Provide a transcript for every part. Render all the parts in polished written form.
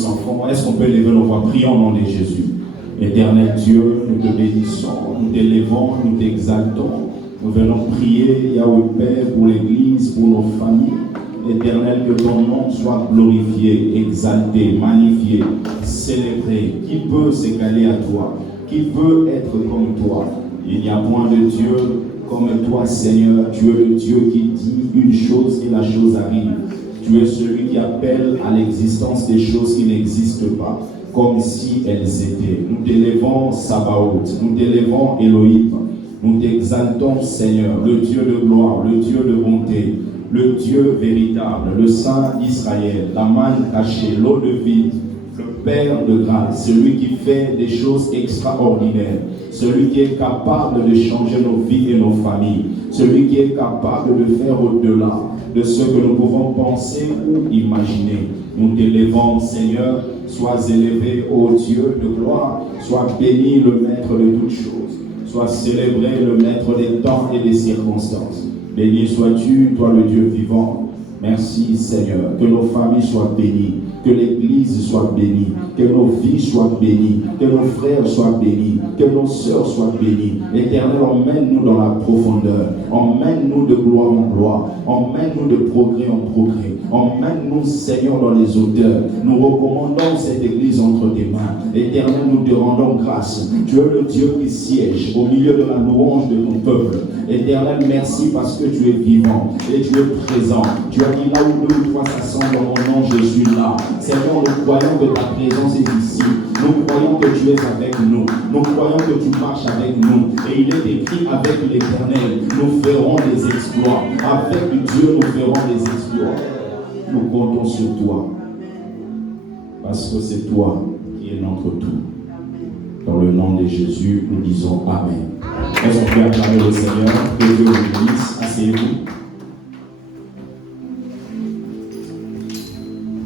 nos enfants. Est-ce qu'on peut lever nos voix? Prions au nom de Jésus. Éternel Dieu, nous te bénissons, nous t'élevons, nous t'exaltons. Nous venons prier, Yahweh Père, pour l'Église, pour nos familles. Éternel, que ton nom soit glorifié, exalté, magnifié, célébré. Qui peut s'égaler à toi? Qui peut être comme toi? Il n'y a point de Dieu comme toi, Seigneur. Tu es le Dieu qui dit une chose et la chose arrive. Tu es celui qui appelle à l'existence des choses qui n'existent pas, comme si elles étaient. Nous t'élevons, Sabaoth. Nous t'élevons, Elohim. Nous t'exaltons, Seigneur, le Dieu de gloire, le Dieu de bonté, le Dieu véritable, le Saint d'Israël, la manne cachée, l'eau de vie, le Père de grâce, celui qui fait des choses extraordinaires, celui qui est capable de changer nos vies et nos familles, celui qui est capable de faire au-delà de ce que nous pouvons penser ou imaginer. Nous t'élevons, Seigneur, sois élevé, ô Dieu de gloire, sois béni le Maître de toutes choses, sois célébré le Maître des temps et des circonstances. Béni sois-tu, toi le Dieu vivant. Merci Seigneur, que nos familles soient bénies, que l'Église soit bénie, que nos vies soient bénies, que nos frères soient bénis, que nos sœurs soient bénies. Éternel, emmène-nous dans la profondeur, emmène-nous de gloire en gloire, emmène-nous de progrès en progrès, emmène-nous Seigneur dans les hauteurs. Nous recommandons cette Église entre tes mains. Éternel, nous te rendons grâce. Tu es le Dieu qui siège au milieu de la louange de ton peuple. Éternel, merci parce que tu es vivant et tu es présent. Tu as dit là où deux ou trois s'assemblent dans mon nom, je suis là. Seigneur, nous croyons que ta présence est ici. Nous croyons que tu es avec nous. Nous croyons que tu marches avec nous. Et il est écrit avec l'Éternel, nous ferons des exploits. Avec Dieu, nous ferons des exploits. Nous comptons sur toi. Parce que c'est toi qui es notre tout. Dans le nom de Jésus, nous disons Amen. Est-ce qu'on peut acclamer le Seigneur? Que Dieu vous bénisse. Asseyez-vous.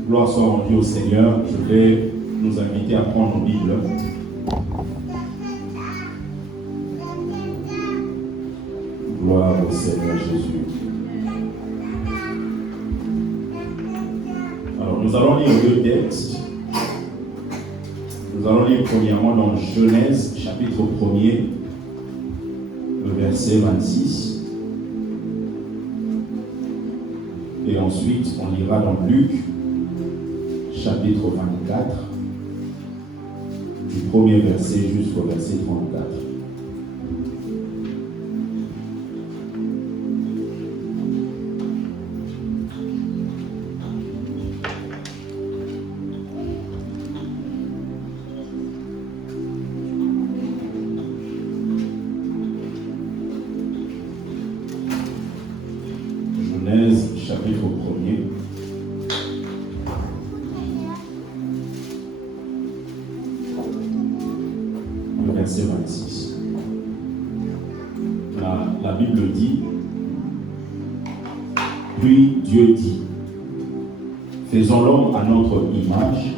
Gloire soit rendue au Seigneur. Je vais nous inviter à prendre nos Bibles. Gloire au Seigneur Jésus. Alors, nous allons lire deux textes. Nous allons lire premièrement dans Genèse, chapitre 1er, le verset 26. Et ensuite, on lira dans Luc, chapitre 24, du premier verset jusqu'au verset 34. Genèse, chapitre 1er. Verset 26. La Bible dit, puis Dieu dit, faisons l'homme à notre image,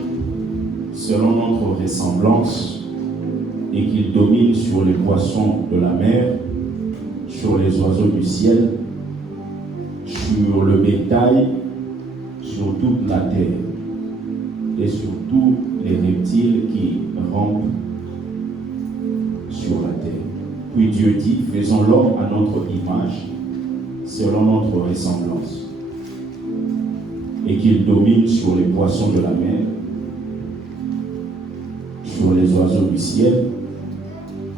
selon notre ressemblance, et qu'il domine sur les poissons de la mer, sur les oiseaux du ciel, sur le bétail, sur toute la terre, et sur tous les reptiles qui rampent sur la terre. Puis Dieu dit, faisons l'homme à notre image, selon notre ressemblance, et qu'il domine sur les poissons de la mer, sur les oiseaux du ciel,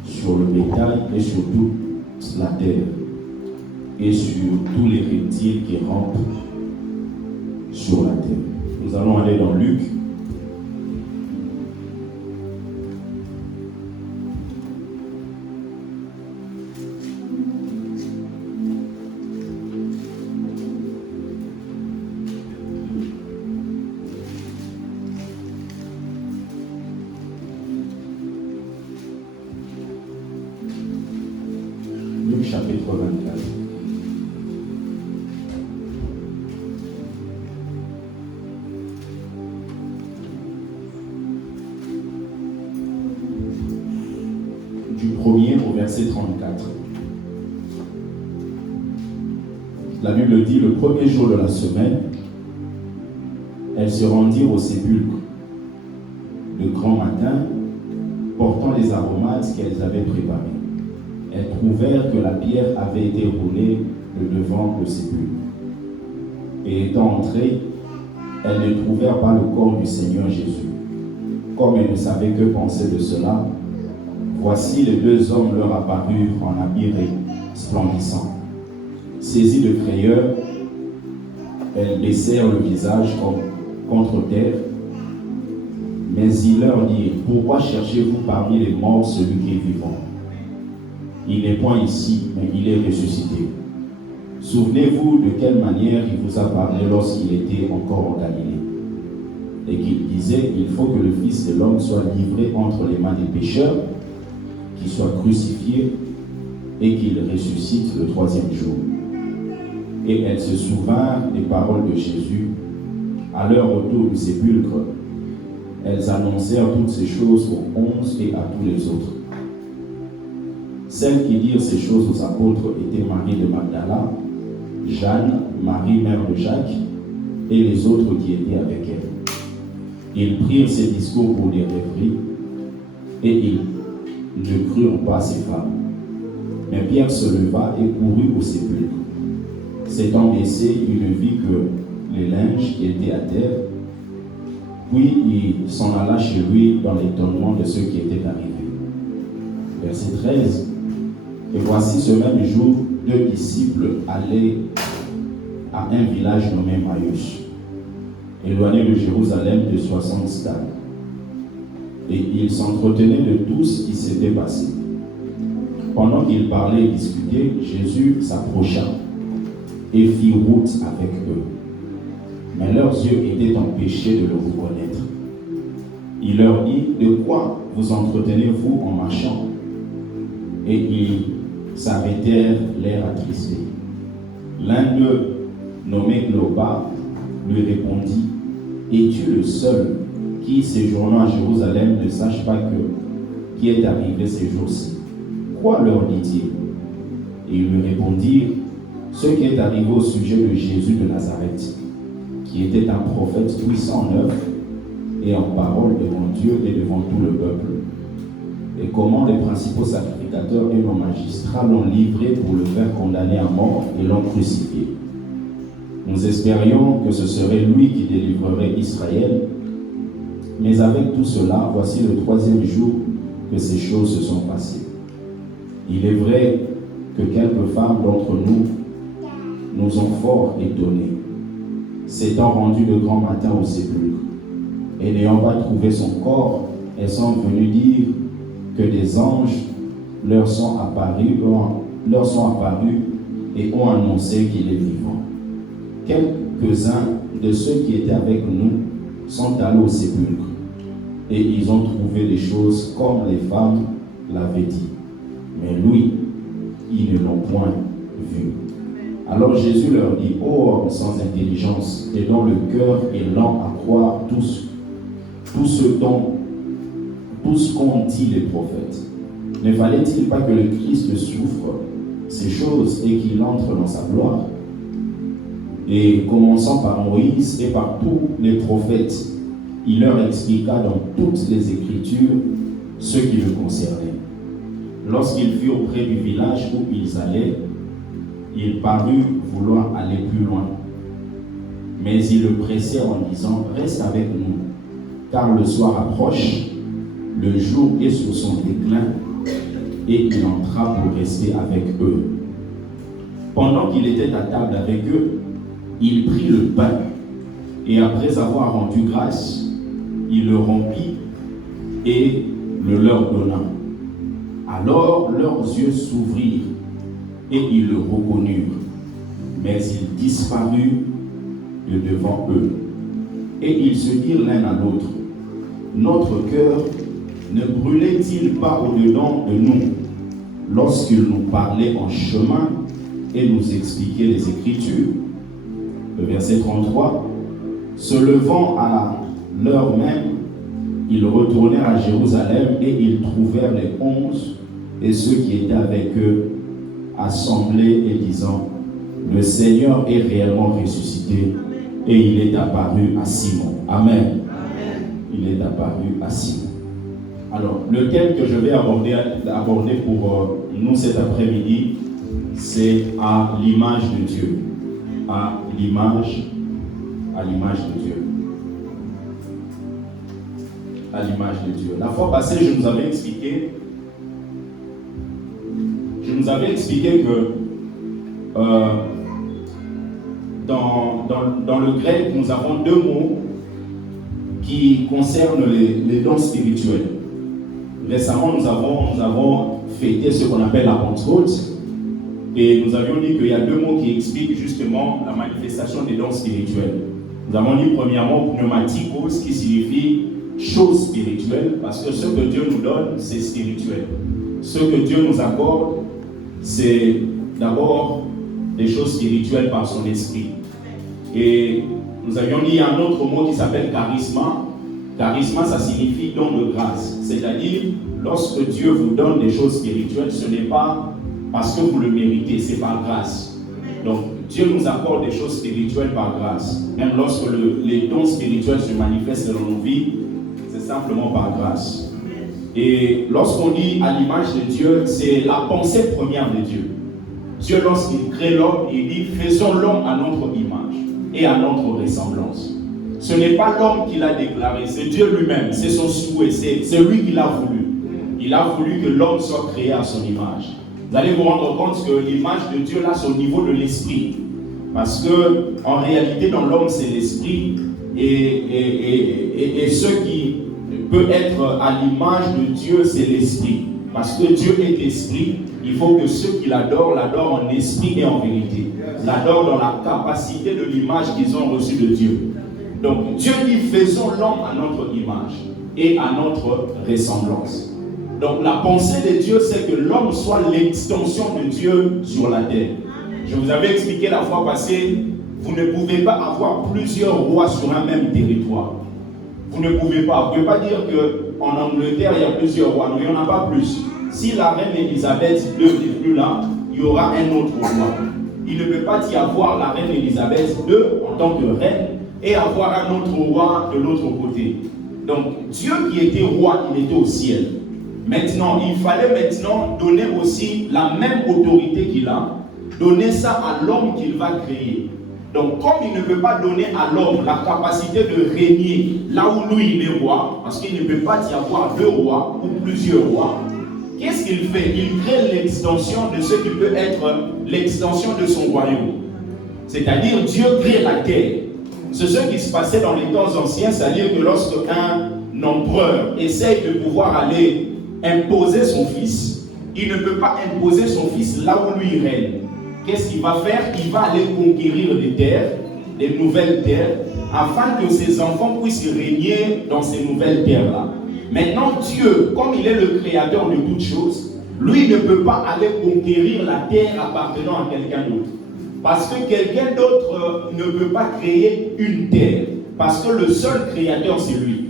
sur le bétail et sur toute la terre, et sur tous les reptiles qui rampent sur la terre. Nous allons aller dans Luc. Luc chapitre 24. Du 1er au verset 34. La Bible dit, le premier jour de la semaine, elles se rendirent au sépulcre de grand matin, portant les aromates qu'elles avaient préparés. Elles trouvèrent que la pierre avait été roulée de devant le sépulcre. Et étant entrées, elles ne trouvèrent pas le corps du Seigneur Jésus. Comme elles ne savaient que penser de cela, voici les deux hommes leur apparurent en habits resplendissants. Saisies de frayeur, elles baissèrent le visage contre terre. Mais ils leur dirent, pourquoi cherchez-vous parmi les morts celui qui est vivant? Il n'est point ici, mais il est ressuscité. Souvenez-vous de quelle manière il vous a parlé lorsqu'il était encore en Galilée. Et qu'il disait, il faut que le Fils de l'homme soit livré entre les mains des pécheurs, qu'il soit crucifié et qu'il ressuscite le troisième jour. Et elles se souvinrent des paroles de Jésus. À leur retour du sépulcre, elles annoncèrent toutes ces choses aux 11 et à tous les autres. Celles qui dirent ces choses aux apôtres étaient Marie de Magdala, Jeanne, Marie, mère de Jacques, et les autres qui étaient avec elle. Ils prirent ces discours pour des rêveries, et ils ne crurent pas ces femmes. Mais Pierre se leva et courut au sépulcre. S'étant baissé, il ne vit que les linges qui étaient à terre. Puis il s'en alla chez lui dans l'étonnement de ceux qui étaient arrivés. Verset 13. Et voici ce même jour, 2 disciples allaient à un village nommé Emmaüs, éloigné de Jérusalem de 60 stades. Et ils s'entretenaient de tout ce qui s'était passé. Pendant qu'ils parlaient et discutaient, Jésus s'approcha et fit route avec eux. Mais leurs yeux étaient empêchés de le reconnaître. Il leur dit, de quoi vous entretenez-vous en marchant? Et ils s'arrêtèrent, l'air attristé. L'un d'eux, nommé Cléopas, lui répondit, es-tu le seul qui, séjournant à Jérusalem, ne sache pas qui est arrivé ces jours-ci? Quoi leur dit-il? Et ils lui répondirent, ce qui est arrivé au sujet de Jésus de Nazareth, qui était un prophète puissant en œuvre et en parole devant Dieu et devant tout le peuple. Et comment les principaux sacrificateurs et nos magistrats l'ont livré pour le faire condamner à mort et l'ont crucifié. Nous espérions que ce serait lui qui délivrerait Israël, mais avec tout cela, voici le 3e jour que ces choses se sont passées. Il est vrai que quelques femmes d'entre nous ont fort étonnés, s'étant rendues de grand matin au sépulcre, et n'ayant pas trouvé son corps, elles sont venues dire que des anges leur sont apparus et ont annoncé qu'il est vivant. Quelques-uns de ceux qui étaient avec nous sont allés au sépulcre, et ils ont trouvé les choses comme les femmes l'avaient dit. Mais lui, ils ne l'ont point vu. Alors Jésus leur dit, ô homme sans intelligence et dont le cœur est lent à croire tout ce qu'ont dit les prophètes. Ne fallait-il pas que le Christ souffre ces choses et qu'il entre dans sa gloire? Et commençant par Moïse et par tous les prophètes, il leur expliqua dans toutes les Écritures ce qui le concernait. Lorsqu'ils furent près du village où ils allaient, il parut vouloir aller plus loin. Mais ils le pressèrent en disant, reste avec nous, car le soir approche, le jour est sur son déclin, et il entra pour rester avec eux. Pendant qu'il était à table avec eux, il prit le pain, et après avoir rendu grâce, il le rompit et le leur donna. Alors leurs yeux s'ouvrirent, et ils le reconnurent, mais il disparut de devant eux. Et ils se dirent l'un à l'autre, notre cœur ne brûlait-il pas au-dedans de nous lorsqu'il nous parlait en chemin et nous expliquait les Écritures? Le verset 33, se levant à l'heure même, ils retournèrent à Jérusalem et ils trouvèrent les 11 et ceux qui étaient avec eux assemblés et disant, le Seigneur est réellement ressuscité et il est apparu à Simon. Amen. Amen. il est apparu à Simon. Alors, le thème que je vais aborder pour nous cet après-midi, c'est à l'image de Dieu. À l'image de Dieu. À l'image de Dieu. La fois passée, je nous avais expliqué que dans le grec, nous avons deux mots qui concernent les dons spirituels. Récemment, nous avons fêté ce qu'on appelle la Pentecôte et nous avions dit qu'il y a deux mots qui expliquent justement la manifestation des dons spirituels. Nous avons dit premièrement pneumatikos qui signifie chose spirituelle parce que ce que Dieu nous donne, c'est spirituel. Ce que Dieu nous accorde, c'est d'abord des choses spirituelles par son esprit. Et nous avions dit un autre mot qui s'appelle charisma. Charisma, ça signifie don de grâce. C'est-à-dire, lorsque Dieu vous donne des choses spirituelles, ce n'est pas parce que vous le méritez, c'est par grâce. Donc, Dieu nous accorde des choses spirituelles par grâce. Même lorsque les dons spirituels se manifestent dans nos vies, c'est simplement par grâce. Et lorsqu'on dit à l'image de Dieu, c'est la pensée première de Dieu. Dieu, lorsqu'il crée l'homme, il dit « Faisons l'homme à notre image et à notre ressemblance ». Ce n'est pas l'homme qui l'a déclaré, c'est Dieu lui-même, c'est son souhait, c'est lui qui l'a voulu. Il a voulu que l'homme soit créé à son image. Vous allez vous rendre compte que l'image de Dieu, là, c'est au niveau de l'esprit. Parce que, en réalité, dans l'homme, c'est l'esprit. Et ce qui peut être à l'image de Dieu, c'est l'esprit. Parce que Dieu est esprit, il faut que ceux qui l'adorent en esprit et en vérité. L'adorent dans la capacité de l'image qu'ils ont reçue de Dieu. Donc Dieu dit faisons l'homme à notre image et à notre ressemblance. Donc la pensée de Dieu, c'est que l'homme soit l'extension de Dieu sur la terre. Je vous avais expliqué la fois passée, vous ne pouvez pas avoir plusieurs rois sur un même territoire. Vous ne pouvez pas. Vous ne pouvez pas dire qu'en Angleterre, il y a plusieurs rois. Non, il n'y en a pas plus. Si la reine Elisabeth II n'est plus là, il y aura un autre roi. Il ne peut pas y avoir la reine Elisabeth II en tant que reine et avoir un autre roi de l'autre côté. Donc, Dieu qui était roi, il était au ciel. Maintenant, il fallait donner aussi la même autorité qu'il a, donner ça à l'homme qu'il va créer. Donc, comme il ne peut pas donner à l'homme la capacité de régner là où lui il est roi, parce qu'il ne peut pas y avoir deux rois ou plusieurs rois, qu'est-ce qu'il fait? Il crée l'extension de ce qui peut être l'extension de son royaume. C'est-à-dire, Dieu crée la terre. C'est ce qui se passait dans les temps anciens, c'est-à-dire que lorsque un empereur essaye de pouvoir aller imposer son fils, il ne peut pas imposer son fils là où lui règne. Qu'est-ce qu'il va faire? Il va aller conquérir des terres, des nouvelles terres, afin que ses enfants puissent régner dans ces nouvelles terres-là. Maintenant, Dieu, comme il est le créateur de toutes choses, lui ne peut pas aller conquérir la terre appartenant à quelqu'un d'autre. Parce que quelqu'un d'autre ne peut pas créer une terre. Parce que le seul créateur, c'est lui.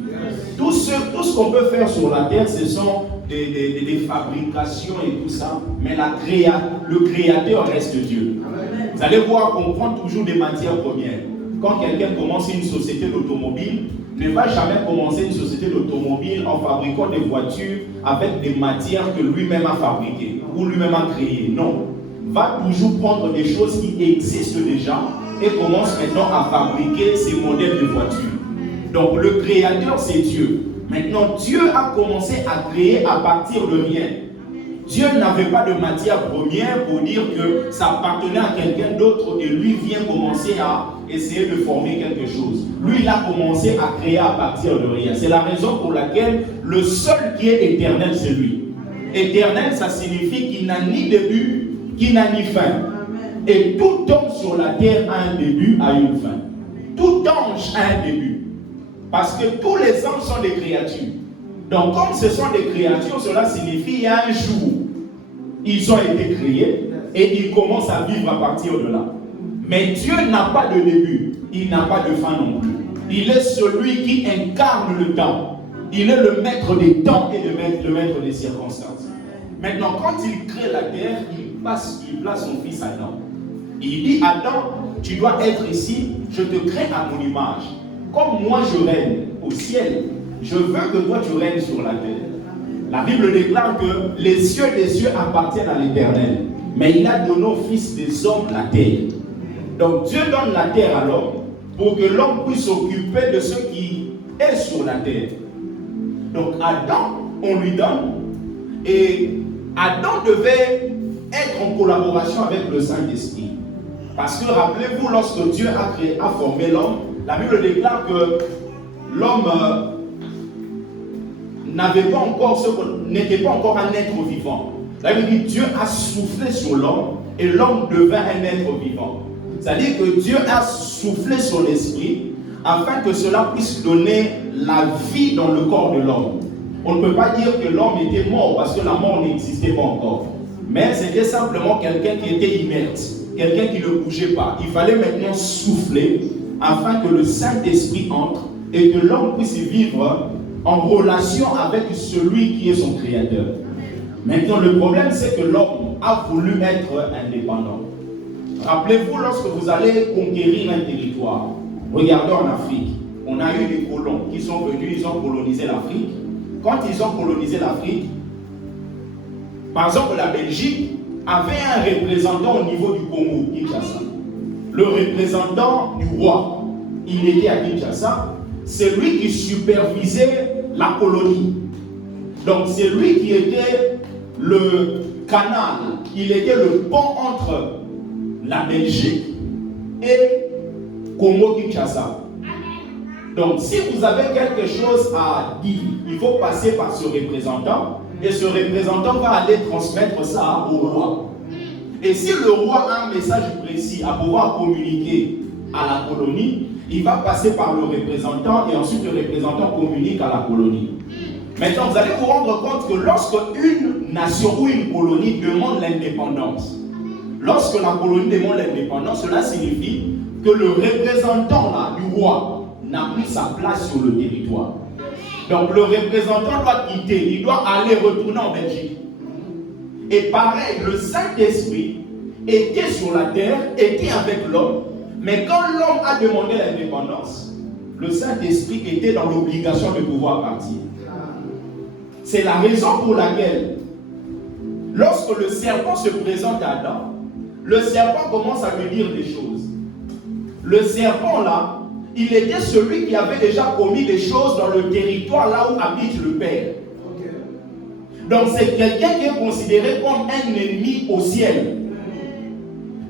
Tout ce qu'on peut faire sur la terre, ce sont des fabrications et tout ça. Mais le créateur reste Dieu. Vous allez voir qu'on prend toujours des matières premières. Quand quelqu'un commence une société d'automobile, ne va jamais commencer une société d'automobile en fabriquant des voitures avec des matières que lui-même a fabriquées ou lui-même a créées. Non. Va toujours prendre des choses qui existent déjà et commence maintenant à fabriquer ces modèles de voitures. Donc le créateur, c'est Dieu. Maintenant, Dieu a commencé à créer à partir de rien. Dieu n'avait pas de matière première pour dire que ça appartenait à quelqu'un d'autre et lui vient commencer à essayer de former quelque chose. Lui, il a commencé à créer à partir de rien. C'est la raison pour laquelle le seul qui est éternel, c'est lui. Éternel, ça signifie qu'il n'a ni début, qui n'a ni fin. Et tout homme sur la terre a un début, a une fin. Tout ange a un début. Parce que tous les anges sont des créatures. Donc comme ce sont des créatures, cela signifie qu'il y a un jour, ils ont été créés et ils commencent à vivre à partir de là. Mais Dieu n'a pas de début, il n'a pas de fin non plus. Il est celui qui incarne le temps. Il est le maître des temps et le maître des circonstances. Maintenant, quand il crée la terre, il place son fils Adam. Il dit, Adam, tu dois être ici, je te crée à mon image. Comme moi je règne au ciel, je veux que toi tu règnes sur la terre. La Bible déclare que les cieux des cieux appartiennent à l'Éternel, mais il a donné au Fils des hommes la terre. Donc Dieu donne la terre à l'homme pour que l'homme puisse s'occuper de ce qui est sur la terre. Donc Adam, on lui donne, et Adam devait être en collaboration avec le Saint-Esprit. Parce que rappelez-vous, lorsque Dieu a formé l'homme, la Bible déclare que l'homme n'était pas encore un être vivant. La Bible dit Dieu a soufflé sur l'homme et l'homme devint un être vivant. C'est-à-dire que Dieu a soufflé son esprit afin que cela puisse donner la vie dans le corps de l'homme. On ne peut pas dire que l'homme était mort parce que la mort n'existait pas encore. Mais c'était simplement quelqu'un qui était inerte, quelqu'un qui ne bougeait pas. Il fallait maintenant souffler afin que le Saint-Esprit entre et que l'homme puisse vivre en relation avec celui qui est son créateur. Maintenant, le problème, c'est que l'homme a voulu être indépendant. Rappelez-vous, lorsque vous allez conquérir un territoire, regardez en Afrique, on a eu des colons qui sont venus, ils ont colonisé l'Afrique. Quand ils ont colonisé l'Afrique, par exemple, la Belgique avait un représentant au niveau du Congo, Kinshasa. Le représentant du roi, il était à Kinshasa. C'est lui qui supervisait la colonie. Donc c'est lui qui était le canal, il était le pont entre la Belgique et Congo-Kinshasa. Donc si vous avez quelque chose à dire, il faut passer par ce représentant et ce représentant va aller transmettre ça au roi. Et si le roi a un message précis à pouvoir communiquer à la colonie, il va passer par le représentant et ensuite le représentant communique à la colonie. Maintenant, vous allez vous rendre compte que lorsque une nation ou une colonie demande l'indépendance, lorsque la colonie demande l'indépendance, cela signifie que le représentant là, du roi n'a plus sa place sur le territoire. Donc le représentant doit quitter, il doit aller retourner en Belgique. Et pareil, le Saint-Esprit était sur la terre, était avec l'homme, mais quand l'homme a demandé l'indépendance, le Saint-Esprit était dans l'obligation de pouvoir partir. C'est la raison pour laquelle, lorsque le serpent se présente à Adam, le serpent commence à lui dire des choses. Le serpent là, il était celui qui avait déjà commis des choses dans le territoire là où habite le Père. Donc c'est quelqu'un qui est considéré comme un ennemi au ciel.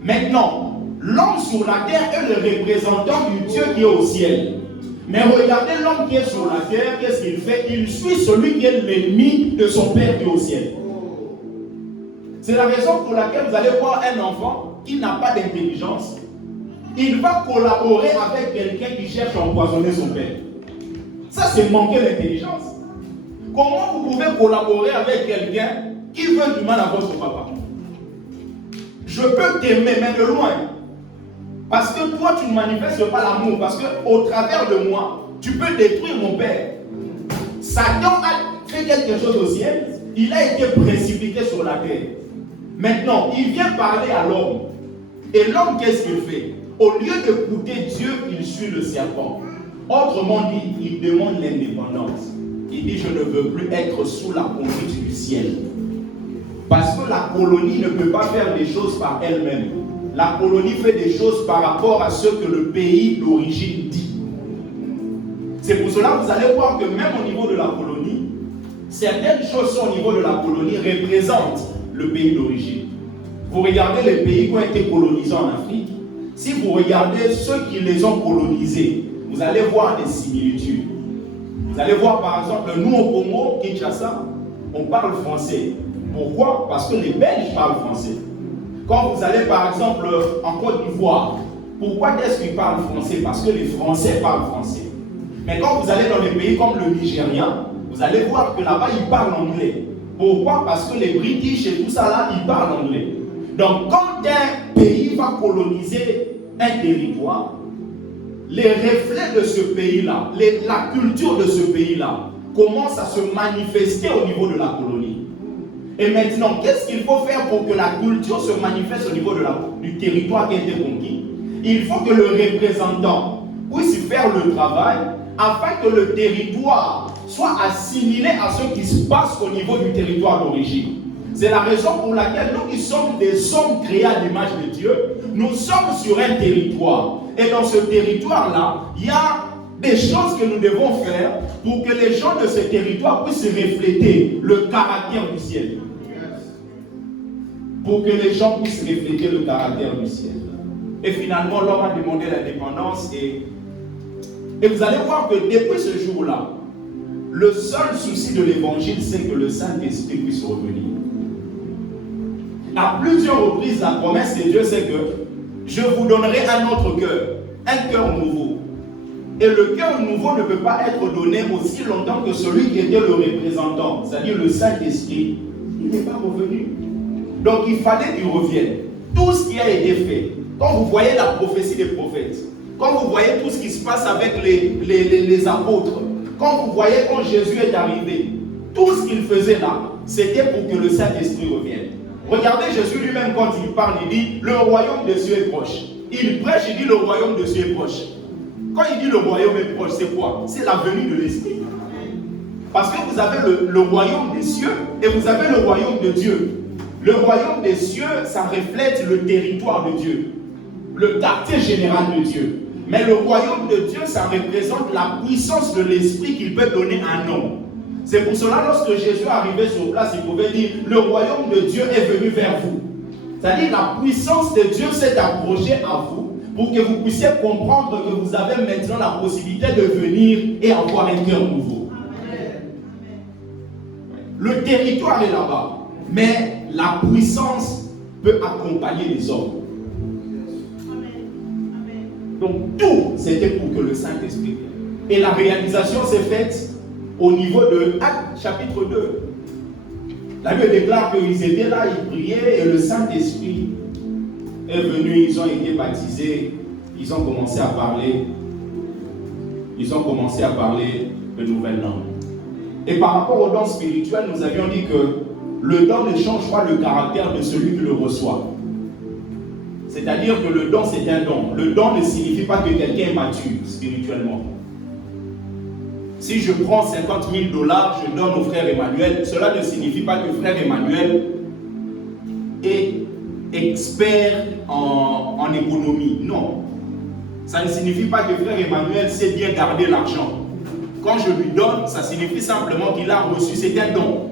Maintenant, l'homme sur la terre est le représentant du Dieu qui est au ciel. Mais regardez l'homme qui est sur la terre, qu'est-ce qu'il fait? Il suit celui qui est l'ennemi de son Père qui est au ciel. C'est la raison pour laquelle vous allez voir un enfant qui n'a pas d'intelligence. Il va collaborer avec quelqu'un qui cherche à empoisonner son père. Ça, c'est manquer d'intelligence. Comment vous pouvez collaborer avec quelqu'un qui veut du mal à votre papa? Je peux t'aimer, mais de loin. Parce que toi, tu ne manifestes pas l'amour. Parce qu'au travers de moi, tu peux détruire mon père. Satan a fait quelque chose au ciel. Il a été précipité sur la terre. Maintenant, il vient parler à l'homme. Et l'homme, qu'est-ce qu'il fait? Au lieu d'écouter Dieu, il suit le serpent. Autrement dit, il demande l'indépendance. Il dit, je ne veux plus être sous la conduite du ciel. Parce que la colonie ne peut pas faire des choses par elle-même. La colonie fait des choses par rapport à ce que le pays d'origine dit. C'est pour cela que vous allez voir que même au niveau de la colonie, certaines choses au niveau de la colonie représentent le pays d'origine. Vous regardez les pays qui ont été colonisés en Afrique. Si vous regardez ceux qui les ont colonisés, vous allez voir des similitudes. Vous allez voir par exemple, nous au Congo, Kinshasa, on parle français. Pourquoi? Parce que les Belges parlent français. Quand vous allez par exemple en Côte d'Ivoire, pourquoi est-ce qu'ils parlent français? Parce que les Français parlent français. Mais quand vous allez dans les pays comme le Nigeria, vous allez voir que là-bas ils parlent anglais. Pourquoi? Parce que les British et tout ça là, ils parlent anglais. Donc quand un pays va coloniser un territoire, les reflets de ce pays-là, la culture de ce pays-là commence à se manifester au niveau de la colonie. Et maintenant, qu'est-ce qu'il faut faire pour que la culture se manifeste au niveau du territoire qui a été conquis? Il faut que le représentant puisse faire le travail afin que le territoire soit assimilé à ce qui se passe au niveau du territoire d'origine. C'est la raison pour laquelle nous qui sommes des hommes créés à l'image de Dieu, nous sommes sur un territoire. Et dans ce territoire-là, il y a des choses que nous devons faire pour que les gens de ce territoire puissent refléter le caractère du ciel. Pour que les gens puissent refléter le caractère du ciel. Et finalement, l'homme a demandé l'indépendance et vous allez voir que depuis ce jour-là, le seul souci de l'évangile, c'est que le Saint-Esprit puisse revenir. À plusieurs reprises, la promesse de Dieu, c'est que je vous donnerai un autre cœur, un cœur nouveau. Et le cœur nouveau ne peut pas être donné aussi longtemps que celui qui était le représentant, c'est-à-dire le Saint-Esprit, il n'est pas revenu. Donc il fallait qu'il revienne. Tout ce qui a été fait, quand vous voyez la prophétie des prophètes, quand vous voyez tout ce qui se passe avec les apôtres, quand vous voyez quand Jésus est arrivé, tout ce qu'il faisait là, c'était pour que le Saint-Esprit revienne. Regardez Jésus lui-même quand il parle, il dit le royaume de Dieu est proche. Il prêche, il dit le royaume de Dieu est proche. Quand il dit le royaume est proche, c'est quoi? C'est la venue de l'Esprit. Parce que vous avez le royaume des cieux et vous avez le royaume de Dieu. Le royaume des cieux, ça reflète le territoire de Dieu, le quartier général de Dieu. Mais le royaume de Dieu, ça représente la puissance de l'Esprit qu'il peut donner à un homme. C'est pour cela, lorsque Jésus arrivait sur place, il pouvait dire, le royaume de Dieu est venu vers vous. C'est-à-dire, la puissance de Dieu s'est approchée à vous pour que vous puissiez comprendre que vous avez maintenant la possibilité de venir et avoir un cœur nouveau. Le territoire est là-bas, mais la puissance peut accompagner les hommes. Donc tout, c'était pour que le Saint-Esprit vienne. Et la réalisation s'est faite au niveau de Actes chapitre 2. La Bible déclare qu'ils étaient là, ils priaient et le Saint-Esprit est venu, ils ont été baptisés, ils ont commencé à parler. Ils ont commencé à parler de nouvelles langues. Et par rapport au don spirituel, nous avions dit que le don ne change pas le caractère de celui qui le reçoit. C'est-à-dire que le don, c'est un don. Le don ne signifie pas que quelqu'un est mature spirituellement. Si je prends 50 000 $, je donne au frère Emmanuel, cela ne signifie pas que frère Emmanuel est expert en économie. Non. Ça ne signifie pas que frère Emmanuel sait bien garder l'argent. Quand je lui donne, ça signifie simplement qu'il a reçu, c'est un don.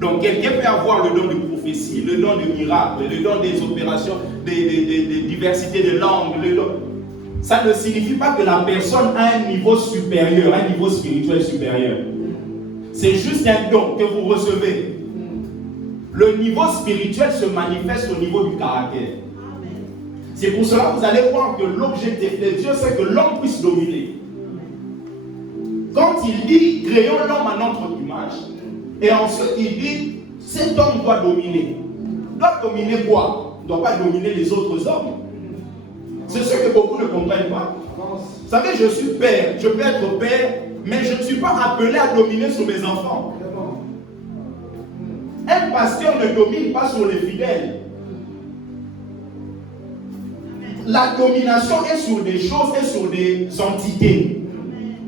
Donc quelqu'un peut avoir le don de prophétie, le don de miracle, le don des opérations, des diversités de langues. Ça ne signifie pas que la personne a un niveau supérieur, un niveau spirituel supérieur. C'est juste un don que vous recevez. Le niveau spirituel se manifeste au niveau du caractère. C'est pour cela que vous allez voir que l'objectif de Dieu, c'est que l'homme puisse dominer. Quand il dit « créons l'homme à notre image », et ensuite il dit « cet homme doit dominer ». Doit dominer quoi? Il ne doit pas dominer les autres hommes. C'est ce que beaucoup ne comprennent pas. Vous savez, je suis père, je peux être père, mais je ne suis pas appelé à dominer sur mes enfants. Un pasteur ne domine pas sur les fidèles. La domination est sur des choses et sur des entités.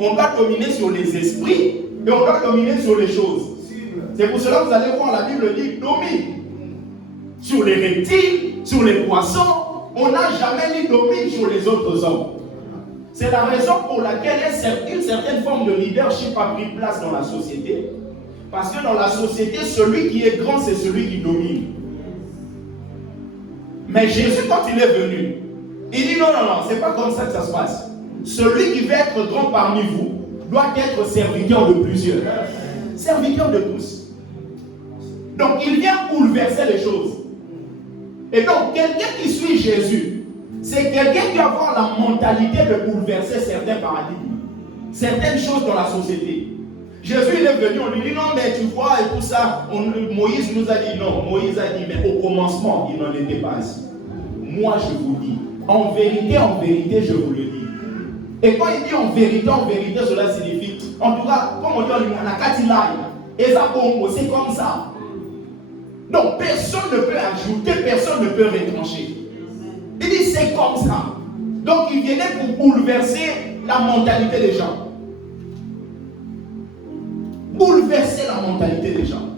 On doit dominer sur les esprits et on doit dominer sur les choses. C'est pour cela que vous allez voir, la Bible dit domine sur les reptiles, sur les poissons. On n'a jamais dit domine sur les autres hommes. C'est la raison pour laquelle une certaine forme de leadership a pris place dans la société. Parce que dans la société, celui qui est grand, c'est celui qui domine. Mais Jésus, quand il est venu, il dit non, c'est pas comme ça que ça se passe. Celui qui veut être grand parmi vous doit être serviteur de plusieurs. Serviteur de tous. Donc il vient bouleverser les choses. Et donc quelqu'un qui suit Jésus, c'est quelqu'un qui va avoir la mentalité de bouleverser certains paradigmes, certaines choses dans la société. Jésus il est venu, on lui dit non mais tu vois et tout ça, Moïse nous a dit non, Moïse a dit mais au commencement il n'en était pas ainsi. Moi je vous dis, en vérité je vous le dis. Et quand il dit en vérité, cela signifie, en tout cas, comme on dit en Akatilaï, et ça c'est comme ça. Donc personne ne peut ajouter, personne ne peut retrancher. Il dit c'est comme ça. Donc il venait pour bouleverser la mentalité des gens. bouleverser la mentalité des gens.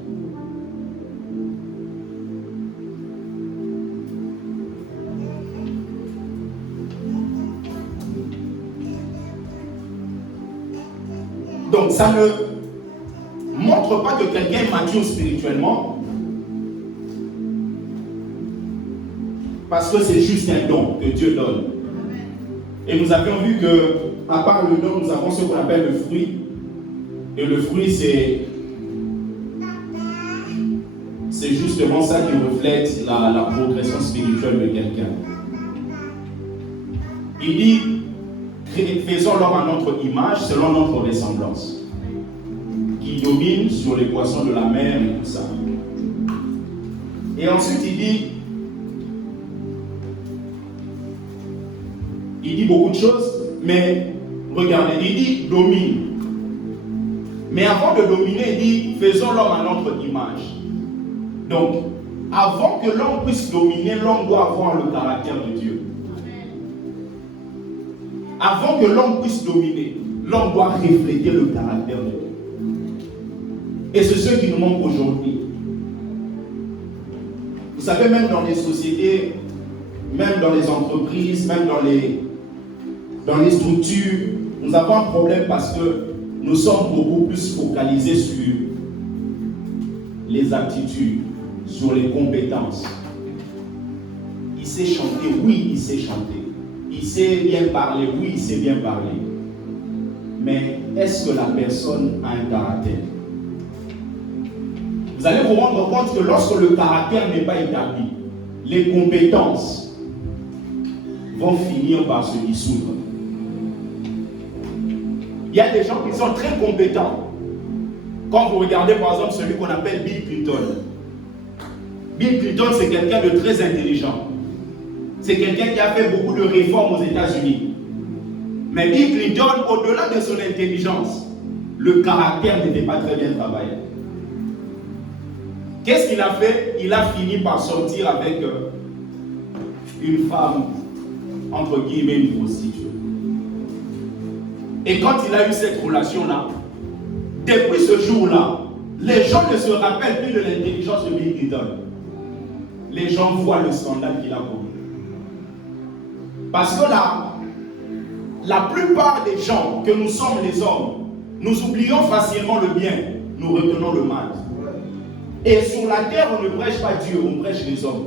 Donc ça ne montre pas que quelqu'un est mature spirituellement, parce que c'est juste un don que Dieu donne. Et nous avions vu que, à part le don, nous avons ce qu'on appelle le fruit. Et le fruit, c'est justement ça qui reflète la progression spirituelle de quelqu'un. Il dit, faisons l'homme à notre image, selon notre ressemblance, qui domine sur les poissons de la mer et tout ça. Et ensuite, il dit beaucoup de choses, mais regardez, il dit domine. Mais avant de dominer, il dit faisons l'homme à notre image. Donc, avant que l'homme puisse dominer, l'homme doit avoir le caractère de Dieu. Avant que l'homme puisse dominer, l'homme doit refléter le caractère de Dieu. Et c'est ce qui nous manque aujourd'hui. Vous savez, même dans les sociétés, même dans les entreprises, même dans les structures, nous avons un problème parce que nous sommes beaucoup plus focalisés sur les aptitudes, sur les compétences. Il sait chanter, oui, il sait chanter. Il sait bien parler, oui, il sait bien parler. Mais est-ce que la personne a un caractère? Vous allez vous rendre compte que lorsque le caractère n'est pas établi, les compétences vont finir par se dissoudre. Il y a des gens qui sont très compétents. Quand vous regardez par exemple celui qu'on appelle Bill Clinton. Bill Clinton, c'est quelqu'un de très intelligent. C'est quelqu'un qui a fait beaucoup de réformes aux États-Unis. Mais Bill Clinton, au-delà de son intelligence, le caractère n'était pas très bien travaillé. Qu'est-ce qu'il a fait? Il a fini par sortir avec une femme, entre guillemets, une prostituée. Et quand il a eu cette relation-là, depuis ce jour-là, les gens ne se rappellent plus de l'intelligence de Bill Clinton. Les gens voient le scandale qu'il a commis. Parce que la plupart des gens que nous sommes les hommes, nous oublions facilement le bien, nous retenons le mal. Et sur la terre, on ne prêche pas Dieu, on prêche les hommes.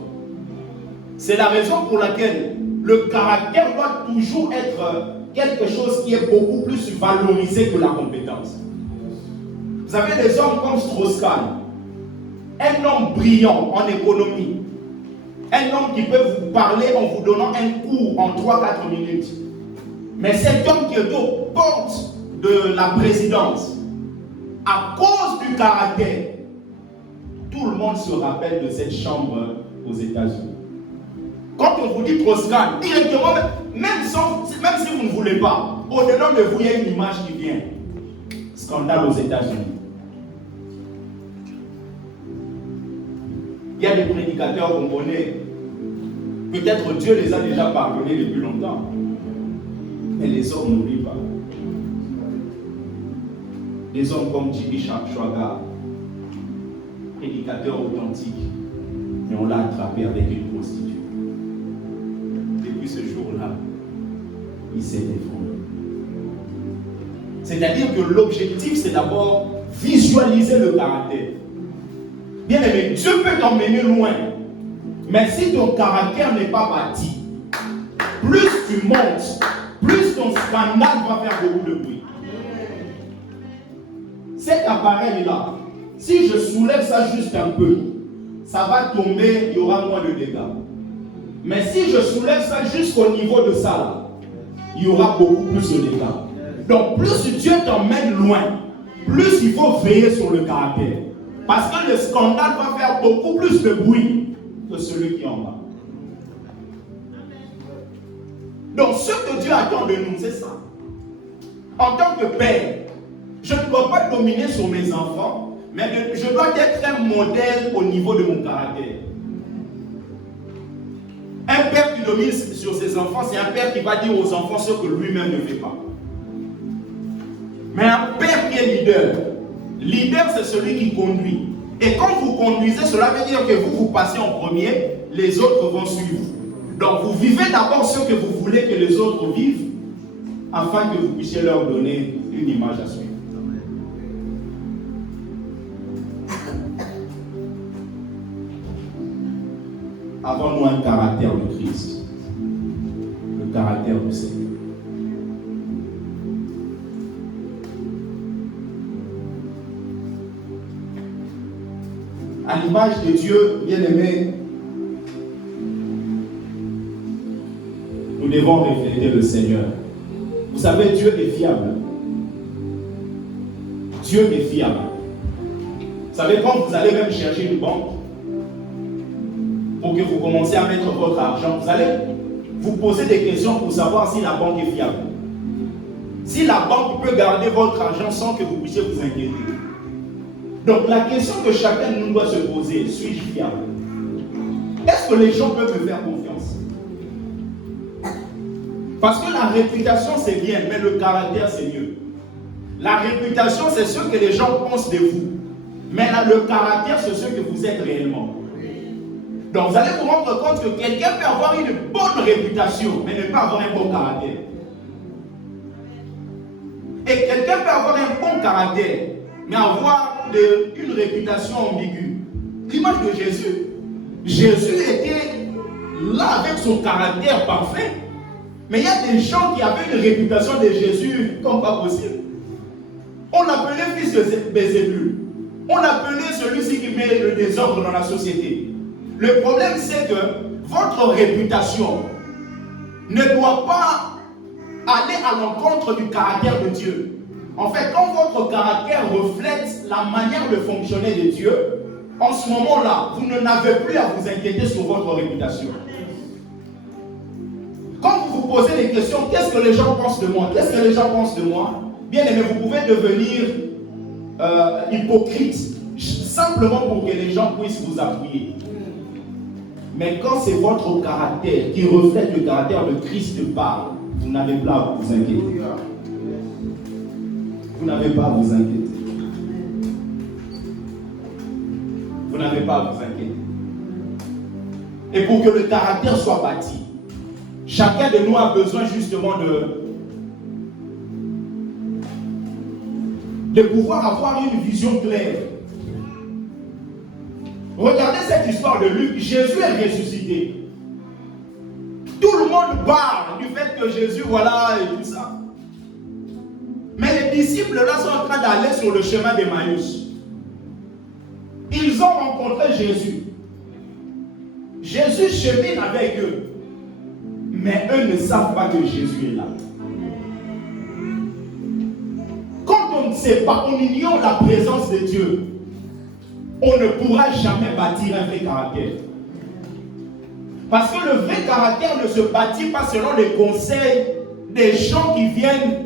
C'est la raison pour laquelle le caractère doit toujours être quelque chose qui est beaucoup plus valorisé que la compétence. Vous avez des hommes comme Strauss-Kahn, un homme brillant en économie, un homme qui peut vous parler en vous donnant un cours en 3-4 minutes. Mais cet homme qui est aux portes de la présidence, à cause du caractère, tout le monde se rappelle de cette chambre aux États-Unis. Quand on vous dit Strauss-Kahn, directement, même si vous ne voulez pas, au-dedans de vous, il y a une image qui vient. Scandale aux États-Unis. Il y a des prédicateurs congolais. Peut-être Dieu les a déjà pardonnés depuis longtemps. Mais les hommes n'oublient pas. Des hommes comme Jimmy Chwaga, prédicateur authentique, mais on l'a attrapé avec une prostituée. Depuis ce jour-là, il s'est défendu. C'est-à-dire que l'objectif, c'est d'abord visualiser le caractère. Bien aimé, Dieu peut t'emmener loin, mais si ton caractère n'est pas bâti, plus tu montes, plus ton scandale va faire beaucoup de bruit. Cet appareil-là, si je soulève ça juste un peu, ça va tomber, il y aura moins de dégâts. Mais si je soulève ça jusqu'au niveau de ça, là, il y aura beaucoup plus de dégâts. Donc plus Dieu t'emmène loin, plus il faut veiller sur le caractère. Parce que le scandale va faire beaucoup plus de bruit que celui qui est en bas. Donc ce que Dieu attend de nous, c'est ça. En tant que père, je ne dois pas dominer sur mes enfants, mais je dois être un modèle au niveau de mon caractère. Un père qui domine sur ses enfants, c'est un père qui va dire aux enfants ce que lui-même ne fait pas. Mais un père qui est leader, Leader, c'est celui qui conduit. Et quand vous conduisez, cela veut dire que vous passez en premier, les autres vont suivre. Donc vous vivez d'abord ce que vous voulez que les autres vivent, afin que vous puissiez leur donner une image à suivre. Avons-nous un caractère de Christ, le caractère du Seigneur. À l'image de Dieu, bien-aimé, nous devons refléter le Seigneur. Vous savez, Dieu est fiable. Dieu est fiable. Vous savez, quand vous allez même chercher une banque, pour que vous commenciez à mettre votre argent, vous allez vous poser des questions pour savoir si la banque est fiable. Si la banque peut garder votre argent sans que vous puissiez vous inquiéter. Donc la question que chacun de nous doit se poser, suis-je fiable? Est-ce que les gens peuvent me faire confiance? Parce que la réputation c'est bien, mais le caractère c'est mieux. La réputation c'est ce que les gens pensent de vous. Mais là, le caractère c'est ce que vous êtes réellement. Donc vous allez vous rendre compte que quelqu'un peut avoir une bonne réputation, mais ne pas avoir un bon caractère. Et quelqu'un peut avoir un bon caractère, mais avoir une réputation ambiguë. L'image de Jésus. Jésus était là avec son caractère parfait, mais il y a des gens qui avaient une réputation de Jésus comme pas possible. On l'appelait fils de Bézébul. On l'appelait celui-ci qui met le désordre dans la société. Le problème, c'est que votre réputation ne doit pas aller à l'encontre du caractère de Dieu. En fait, quand votre caractère reflète la manière de fonctionner de Dieu, en ce moment-là, vous n'avez plus à vous inquiéter sur votre réputation. Quand vous vous posez des questions, qu'est-ce que les gens pensent de moi? Qu'est-ce que les gens pensent de moi? Bien aimé, vous pouvez devenir hypocrite, simplement pour que les gens puissent vous appuyer. Mais quand c'est votre caractère qui reflète le caractère de Christ parle, vous n'avez pas à vous inquiéter. Vous n'avez pas à vous inquiéter. Vous n'avez pas à vous inquiéter. Et pour que le caractère soit bâti, chacun de nous a besoin justement de pouvoir avoir une vision claire. Regardez cette histoire de Luc. Jésus est ressuscité. Tout le monde parle du fait que Jésus, voilà, et tout ça. Mais les disciples là sont en train d'aller sur le chemin d'Emmaüs. Ils ont rencontré Jésus. Jésus chemine avec eux. Mais eux ne savent pas que Jésus est là. Quand on ne sait pas, on ignore la présence de Dieu, on ne pourra jamais bâtir un vrai caractère. Parce que le vrai caractère ne se bâtit pas selon les conseils des gens qui viennent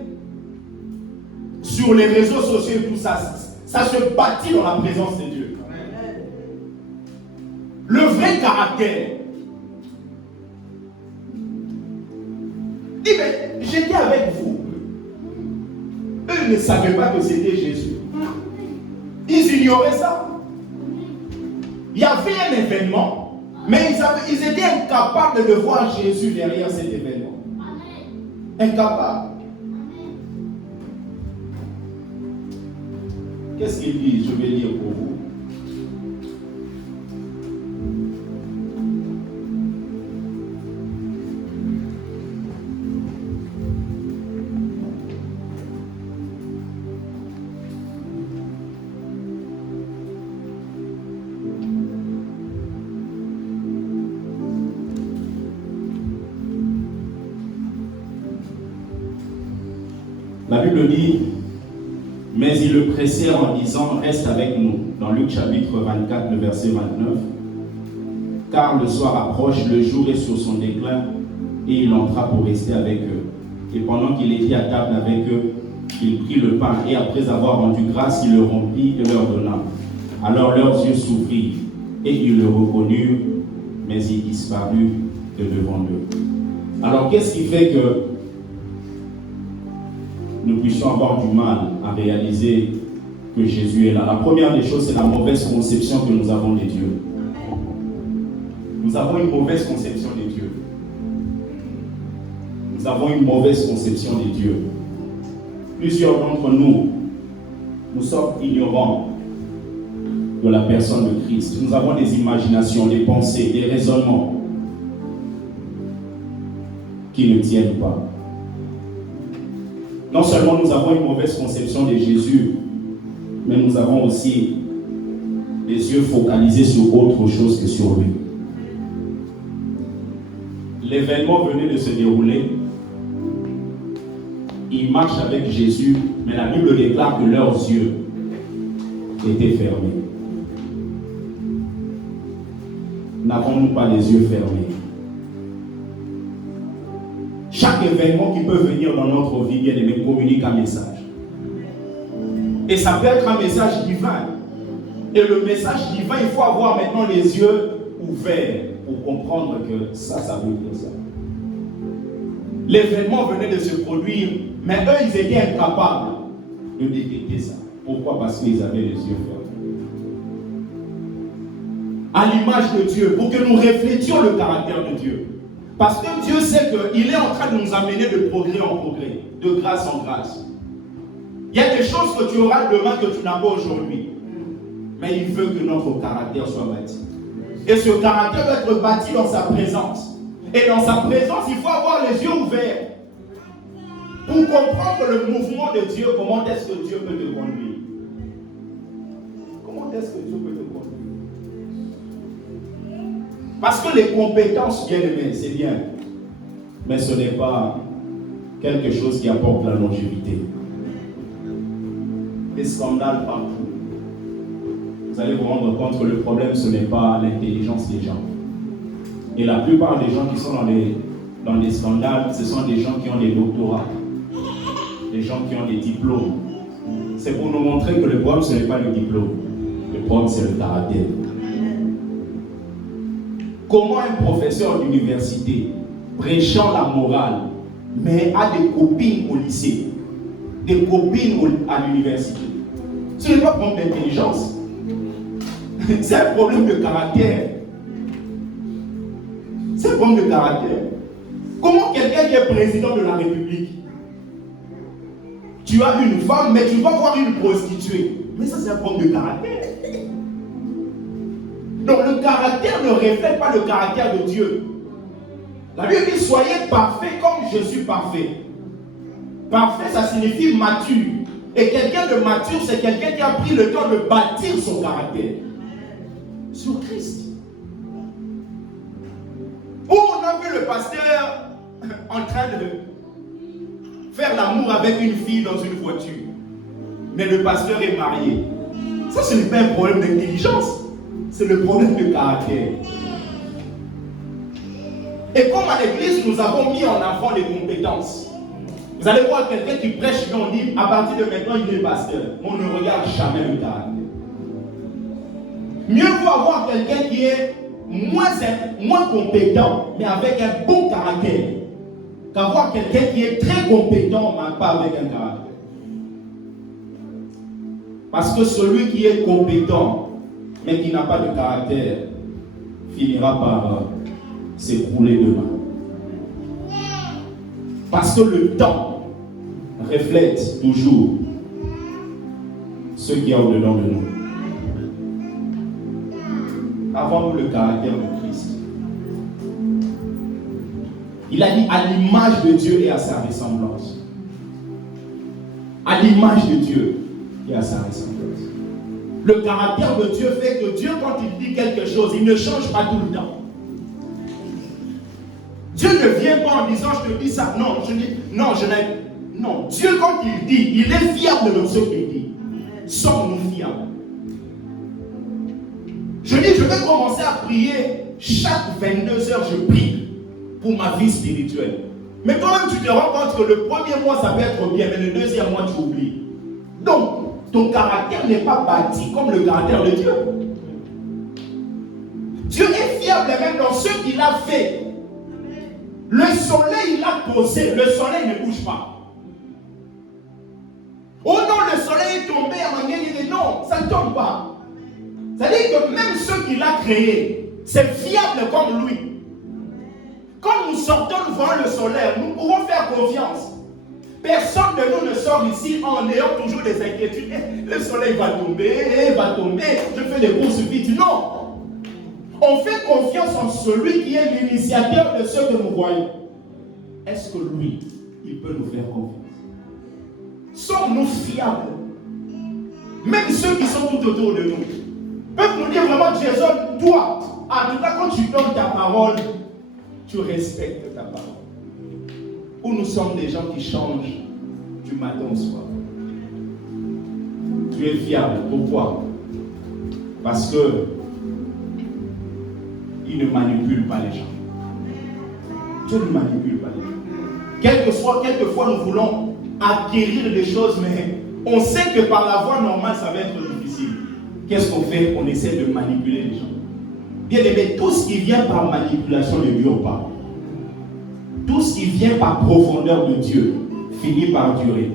sur les réseaux sociaux et tout ça. Ça se bâtit dans la présence de Dieu. Le vrai caractère. Dis, mais j'étais avec vous. Eux ne savaient pas que c'était Jésus. Ils ignoraient ça. Il y avait un événement, mais ils étaient incapables de voir Jésus derrière cet événement. Incapables. Qu'est-ce qu'il dit? Je vais lire pour vous. La Bible dit, mais ils le pressèrent en disant, reste avec nous, dans Luc chapitre 24, le verset 29, car le soir approche, le jour est sur son déclin, et il entra pour rester avec eux. Et pendant qu'il était à table avec eux, il prit le pain, et après avoir rendu grâce, il le rompit et leur donna. Alors leurs yeux s'ouvrirent, et ils le reconnurent, mais il disparut de devant eux. Alors qu'est-ce qui fait que nous puissions avoir du mal à réaliser que Jésus est là. La première des choses, c'est la mauvaise conception que nous avons de Dieu. Nous avons une mauvaise conception de Dieu. Nous avons une mauvaise conception de Dieu. Plusieurs d'entre nous, nous sommes ignorants de la personne de Christ. Nous avons des imaginations, des pensées, des raisonnements qui ne tiennent pas. Non seulement nous avons une mauvaise conception de Jésus, mais nous avons aussi les yeux focalisés sur autre chose que sur lui. L'événement venait de se dérouler. Ils marchent avec Jésus, mais la Bible déclare que leurs yeux étaient fermés. N'avons-nous pas les yeux fermés? Chaque événement qui peut venir dans notre vie, bien aimé, communique un message. Et ça peut être un message divin. Et le message divin, il faut avoir maintenant les yeux ouverts pour comprendre que ça veut dire ça. L'événement venait de se produire, mais eux, ils étaient incapables de détecter ça. Pourquoi? Parce qu'ils avaient les yeux fermés. À l'image de Dieu, pour que nous reflétions le caractère de Dieu. Parce que Dieu sait qu'il est en train de nous amener de progrès en progrès, de grâce en grâce. Il y a des choses que tu auras demain que tu n'as pas aujourd'hui. Mais il veut que notre caractère soit bâti. Et ce caractère doit être bâti dans sa présence. Et dans sa présence, il faut avoir les yeux ouverts pour comprendre le mouvement de Dieu. Comment est-ce que Dieu peut te conduire? Comment est-ce que Dieu peut te conduire? Parce que les compétences, bien aimées, c'est bien. Mais ce n'est pas quelque chose qui apporte la longévité. Des scandales partout. Vous allez vous rendre compte que le problème, ce n'est pas l'intelligence des gens. Et la plupart des gens qui sont dans des scandales, ce sont des gens qui ont des doctorats, des gens qui ont des diplômes. C'est pour nous montrer que le problème, ce n'est pas le diplôme. Le problème, c'est le caractère. Comment un professeur d'université, prêchant la morale, mais a des copines au lycée, des copines à l'université? Ce n'est pas un problème d'intelligence. C'est un problème de caractère. C'est un problème de caractère. Comment quelqu'un qui est président de la République, tu as une femme, mais tu vas voir une prostituée? Mais ça, c'est un problème de caractère. Donc le caractère ne reflète pas le caractère de Dieu. La Bible dit: soyez parfaits comme je suis parfait. Parfait, ça signifie mature. Et quelqu'un de mature, c'est quelqu'un qui a pris le temps de bâtir son caractère sur Christ. Où on a vu le pasteur en train de faire l'amour avec une fille dans une voiture, mais le pasteur est marié. Ça, ce n'est pas un problème d'intelligence. C'est le problème de caractère. Et comme à l'église, nous avons mis en avant les compétences. Vous allez voir quelqu'un qui prêche et on dit: à partir de maintenant, il est pasteur. On ne regarde jamais le caractère. Mieux vaut avoir quelqu'un qui est moins compétent, mais avec un bon caractère, qu'avoir quelqu'un qui est très compétent, mais pas avec un caractère. Parce que celui qui est compétent, mais qui n'a pas de caractère, finira par s'écrouler demain. Parce que le temps reflète toujours ce qu'il y a au-dedans de nous. Avons-nous le caractère de Christ? Il a dit: à l'image de Dieu et à sa ressemblance. À l'image de Dieu et à sa ressemblance. Le caractère de Dieu fait que Dieu, quand il dit quelque chose, il ne change pas tout le temps. Dieu ne vient pas en disant: je te dis ça. Non, non, Dieu, quand il dit, il est fiable dans ce qu'il dit. Sommes-nous fiables? Je dis: je vais commencer à prier chaque 22 heures, je prie pour ma vie spirituelle. Mais quand même, tu te rends compte que le premier mois, ça peut être bien, mais le deuxième mois, tu oublies. Donc, ton caractère n'est pas bâti comme le caractère de Dieu. Dieu est fiable même dans ce qu'il a fait. Le soleil, il a posé, le soleil ne bouge pas. Oh non, le soleil est tombé à manière, il est s'étonne pas. C'est-à-dire que même ceux qu'il a créés, c'est fiable comme lui. Quand nous sortons, nous voyons le soleil, nous pouvons faire confiance. Personne de nous ne sort ici en ayant toujours des inquiétudes. Le soleil va tomber, je fais des courses vite. Non. On fait confiance en celui qui est l'initiateur de ce que nous voyons. Est-ce que lui, il peut nous faire confiance? Sommes-nous fiables? Même ceux qui sont tout autour de nous peuvent nous dire vraiment, Jason, toi, en tout cas, quand tu donnes ta parole, tu respectes ta parole. Ou nous sommes des gens qui changent du matin au soir. Tu es fiable. Pourquoi? Parce que il ne manipule pas les gens. Dieu ne manipule pas les gens. Quelquefois, nous voulons acquérir des choses, mais on sait que par la voie normale, ça va être difficile. Qu'est-ce qu'on fait? On essaie de manipuler les gens. Bien aimé, tout ce qui vient par manipulation ne dure pas. Tout ce qui vient par profondeur de Dieu finit par durer.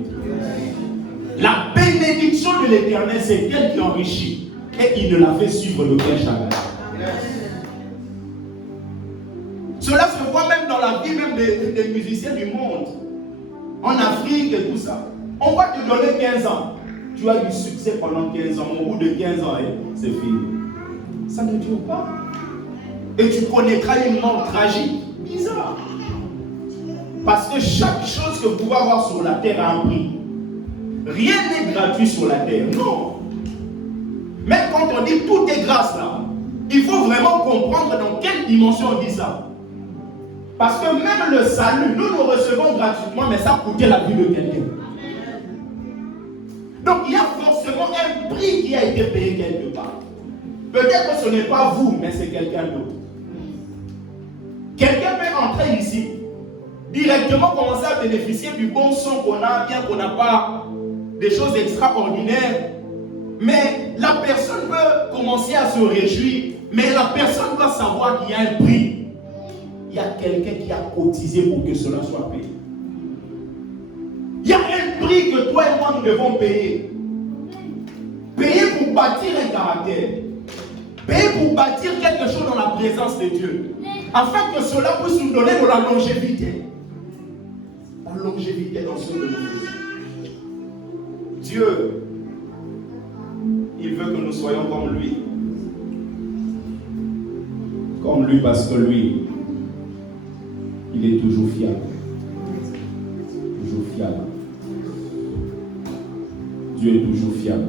La bénédiction de l'Éternel, c'est elle qui enrichit. Et il ne la fait suivre d'aucun chagrin. Cela se voit même dans la vie même des musiciens du monde. En Afrique et tout ça. On va te donner 15 ans. Tu as du succès pendant 15 ans. Au bout de 15 ans, c'est fini. Ça ne dure pas. Et tu connaîtras une mort tragique. Bizarre. Parce que chaque chose que vous pouvez avoir sur la terre a un prix. Rien n'est gratuit sur la terre. Non. Même quand on dit tout est grâce là, il faut vraiment comprendre dans quelle dimension on dit ça. Parce que même le salut, nous recevons gratuitement, mais ça coûtait la vie de quelqu'un. Donc il y a forcément un prix qui a été payé quelque part. Peut-être que ce n'est pas vous, mais c'est quelqu'un d'autre. Quelqu'un peut entrer ici, directement commencer à bénéficier du bon son qu'on a, bien qu'on n'a pas des choses extraordinaires. Mais la personne peut commencer à se réjouir, mais la personne doit savoir qu'il y a un prix. Il y a quelqu'un qui a cotisé pour que cela soit payé. Il y a un prix que toi et moi nous devons payer. Payer pour bâtir un caractère. Payer pour bâtir quelque chose dans la présence de Dieu. Afin que cela puisse nous donner de la longévité. La longévité dans ce que nous faisons. Dieu, il veut que nous soyons comme lui. Comme lui parce que lui, il est toujours fiable. Toujours fiable. Dieu est toujours fiable.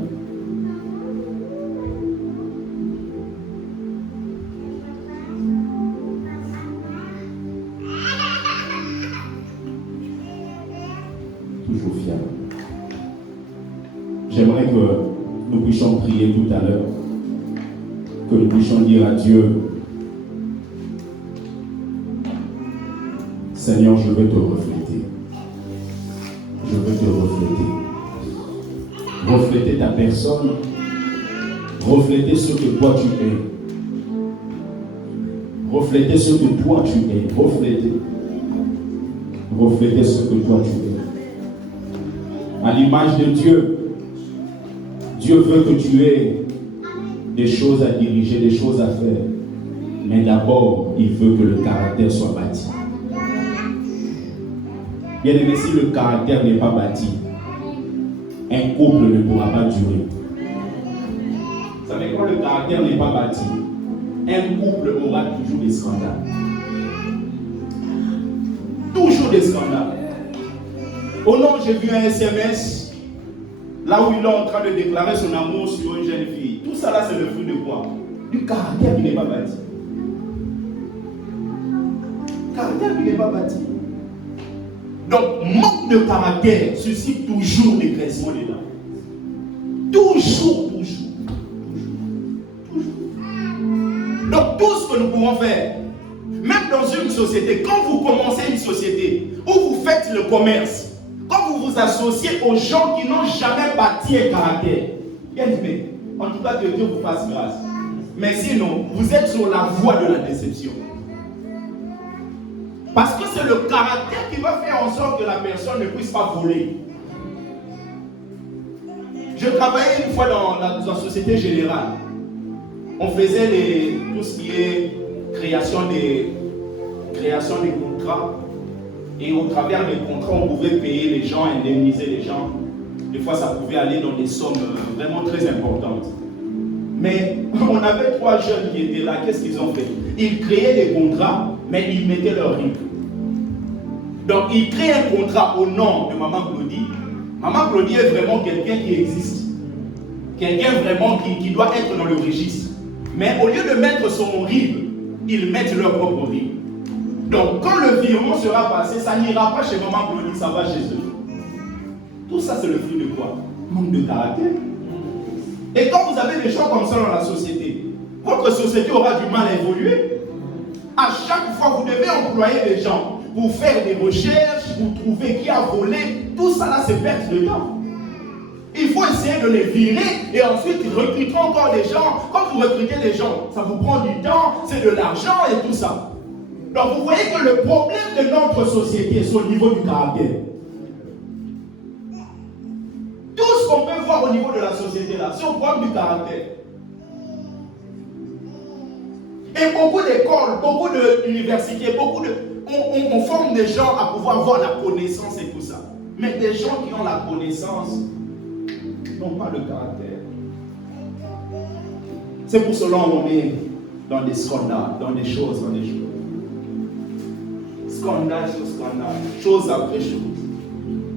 Toujours fiable. J'aimerais que nous puissions prier tout à l'heure. Que nous puissions dire à Dieu, Seigneur, je veux te refléter. Je veux te refléter. Refléter ta personne. Refléter ce que toi tu es. Refléter ce que toi tu es. Refléter. Refléter ce que toi tu es. À l'image de Dieu, Dieu veut que tu aies des choses à diriger, des choses à faire. Mais d'abord, il veut que le caractère soit bâti. Bien aimé, si le caractère n'est pas bâti, un couple ne pourra pas durer. Vous savez, quand le caractère n'est pas bâti, un couple aura toujours des scandales. Toujours des scandales. Oh non, j'ai vu un SMS, là où il est en train de déclarer son amour sur une jeune fille. Tout ça là, c'est le fruit de quoi? Du caractère qui n'est pas bâti. Caractère qui n'est pas bâti. Donc, manque de caractère suscite toujours des graissements dedans. Toujours. Donc, tout ce que nous pouvons faire, même dans une société, quand vous commencez une société, où vous faites le commerce, quand vous vous associez aux gens qui n'ont jamais bâti un caractère, bien aimé, en tout cas que Dieu vous fasse grâce. Mais sinon, vous êtes sur la voie de la déception. Parce que c'est le caractère qui va faire en sorte que la personne ne puisse pas voler. Je travaillais une fois dans la Société Générale. On faisait tout ce qui est création des contrats. Et au travers des contrats, on pouvait payer les gens, indemniser les gens. Des fois, ça pouvait aller dans des sommes vraiment très importantes. Mais on avait 3 jeunes qui étaient là. Qu'est-ce qu'ils ont fait? Ils créaient des contrats, mais ils mettaient leur RIB. Donc, ils créent un contrat au nom de Maman Claudie. Maman Claudie est vraiment quelqu'un qui existe. Quelqu'un vraiment qui doit être dans le registre. Mais au lieu de mettre son RIB, ils mettent leur propre RIB. Donc, quand le virement sera passé, ça n'ira pas chez Maman Claudie, ça va chez eux. Tout ça, c'est le fruit de quoi? Manque de caractère. Et quand vous avez des gens comme ça dans la société, votre société aura du mal à évoluer. À chaque fois, vous devez employer des gens pour faire des recherches, pour trouver qui a volé. Tout ça là, c'est perte de temps. Il faut essayer de les virer et ensuite recruter encore des gens. Quand vous recrutez des gens, ça vous prend du temps, c'est de l'argent et tout ça. Donc vous voyez que le problème de notre société, c'est au niveau du caractère. Tout ce qu'on peut voir au niveau de la société là, c'est au problème du caractère. Et beaucoup d'écoles, beaucoup d'universités, on forme des gens à pouvoir avoir la connaissance et tout ça. Mais des gens qui ont la connaissance n'ont pas le caractère. C'est pour cela qu'on est dans des scandales, dans des choses. Scandale sur scandale, chose après chose.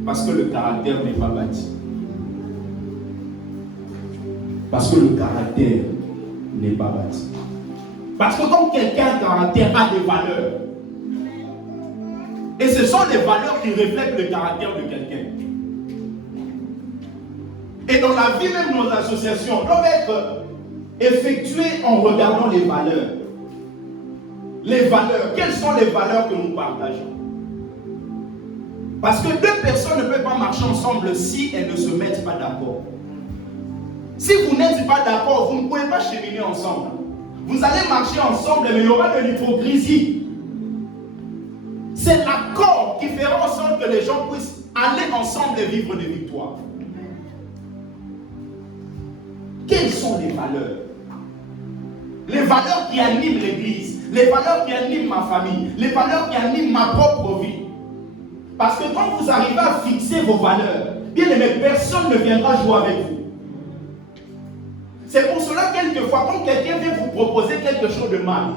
Parce que le caractère n'est pas bâti. Parce que le caractère n'est pas bâti. Parce que quand quelqu'un a un caractère, a des valeurs. Et ce sont les valeurs qui reflètent le caractère de quelqu'un. Et dans la vie même, nos associations doivent être effectuées en regardant les valeurs. Les valeurs, quelles sont les valeurs que nous partageons? Parce que 2 personnes ne peuvent pas marcher ensemble si elles ne se mettent pas d'accord. Si vous n'êtes pas d'accord, vous ne pouvez pas cheminer ensemble. Vous allez marcher ensemble, mais il y aura de l'hypocrisie. C'est l'accord qui fera en sorte que les gens puissent aller ensemble et vivre des victoires. Quelles sont les valeurs? Les valeurs qui animent l'Église, les valeurs qui animent ma famille, les valeurs qui animent ma propre vie. Parce que quand vous arrivez à fixer vos valeurs, bien aimé, personne ne viendra jouer avec vous. C'est pour cela, quelquefois, quand quelqu'un vient vous proposer quelque chose de mal,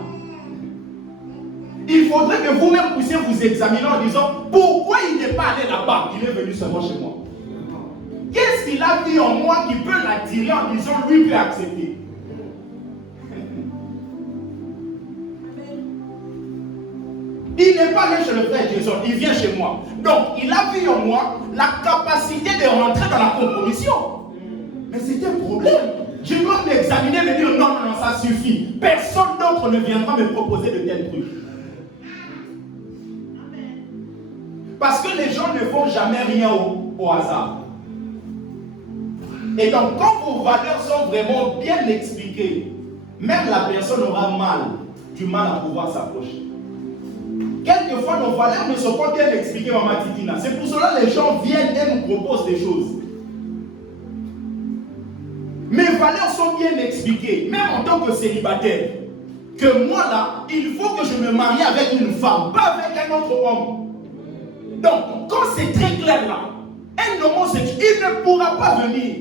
il faudrait que vous-même puissiez vous examiner en disant pourquoi il n'est pas allé là-bas, il est venu seulement chez moi. Qu'est-ce qu'il a vu en moi qui peut l'attirer en disant lui peut accepter? Il n'est pas allé chez le frère Jason, il vient chez moi. Donc, il a vu en moi la capacité de rentrer dans la compromission. Mais c'est un problème. Je dois m'examiner et me dire non, ça suffit. Personne d'autre ne viendra me proposer de tels trucs. Parce que les gens ne font jamais rien au hasard. Et donc, quand vos valeurs sont vraiment bien expliquées, même la personne aura du mal à pouvoir s'approcher. Quelquefois, nos valeurs ne sont pas bien expliquées, Maman Titina. C'est pour cela que les gens viennent et nous proposent des choses. Mes valeurs sont bien expliquées, même en tant que célibataire. Que moi là, il faut que je me marie avec une femme, pas avec un autre homme. Donc, quand c'est très clair là, un homosexuel, il ne pourra pas venir.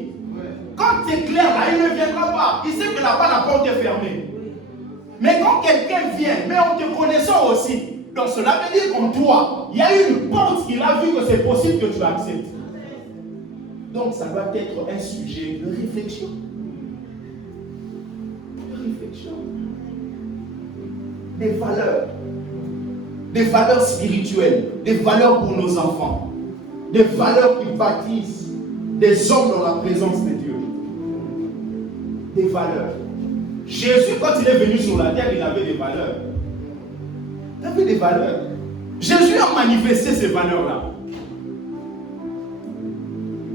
Quand c'est clair là, il ne viendra pas. Il sait que là-bas, la porte est fermée. Mais quand quelqu'un vient, mais en te connaissant aussi, donc cela veut dire qu'en toi, il y a une porte qu'il a vu que c'est possible que tu acceptes. Donc ça doit être un sujet de réflexion. Des valeurs. Des valeurs spirituelles. Des valeurs pour nos enfants. Des valeurs qui bâtissent des hommes dans la présence de Dieu. Des valeurs. Jésus, quand il est venu sur la terre, il avait des valeurs. Il avait des valeurs. Jésus a manifesté ces valeurs-là.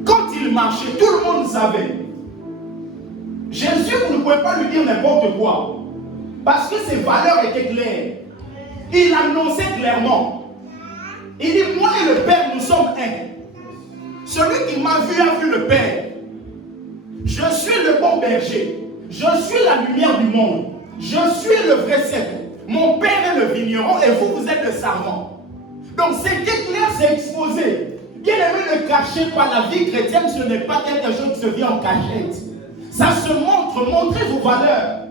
Quand il marchait, tout le monde savait. Jésus, vous ne pouvez pas lui dire n'importe quoi. Parce que ses valeurs étaient claires. Il annonçait clairement. Il dit, moi et le Père, nous sommes un. Celui qui m'a vu a vu le Père. Je suis le bon berger. Je suis la lumière du monde. Je suis le vrai cèpe. Mon père est le vigneron et vous, vous êtes le sarment. Donc c'était clair, c'est exposé. Bien aimé, ne cachez pas. La vie chrétienne, ce n'est pas quelque chose qui se vit en cachette. Ça se montre. Montrez vos valeurs.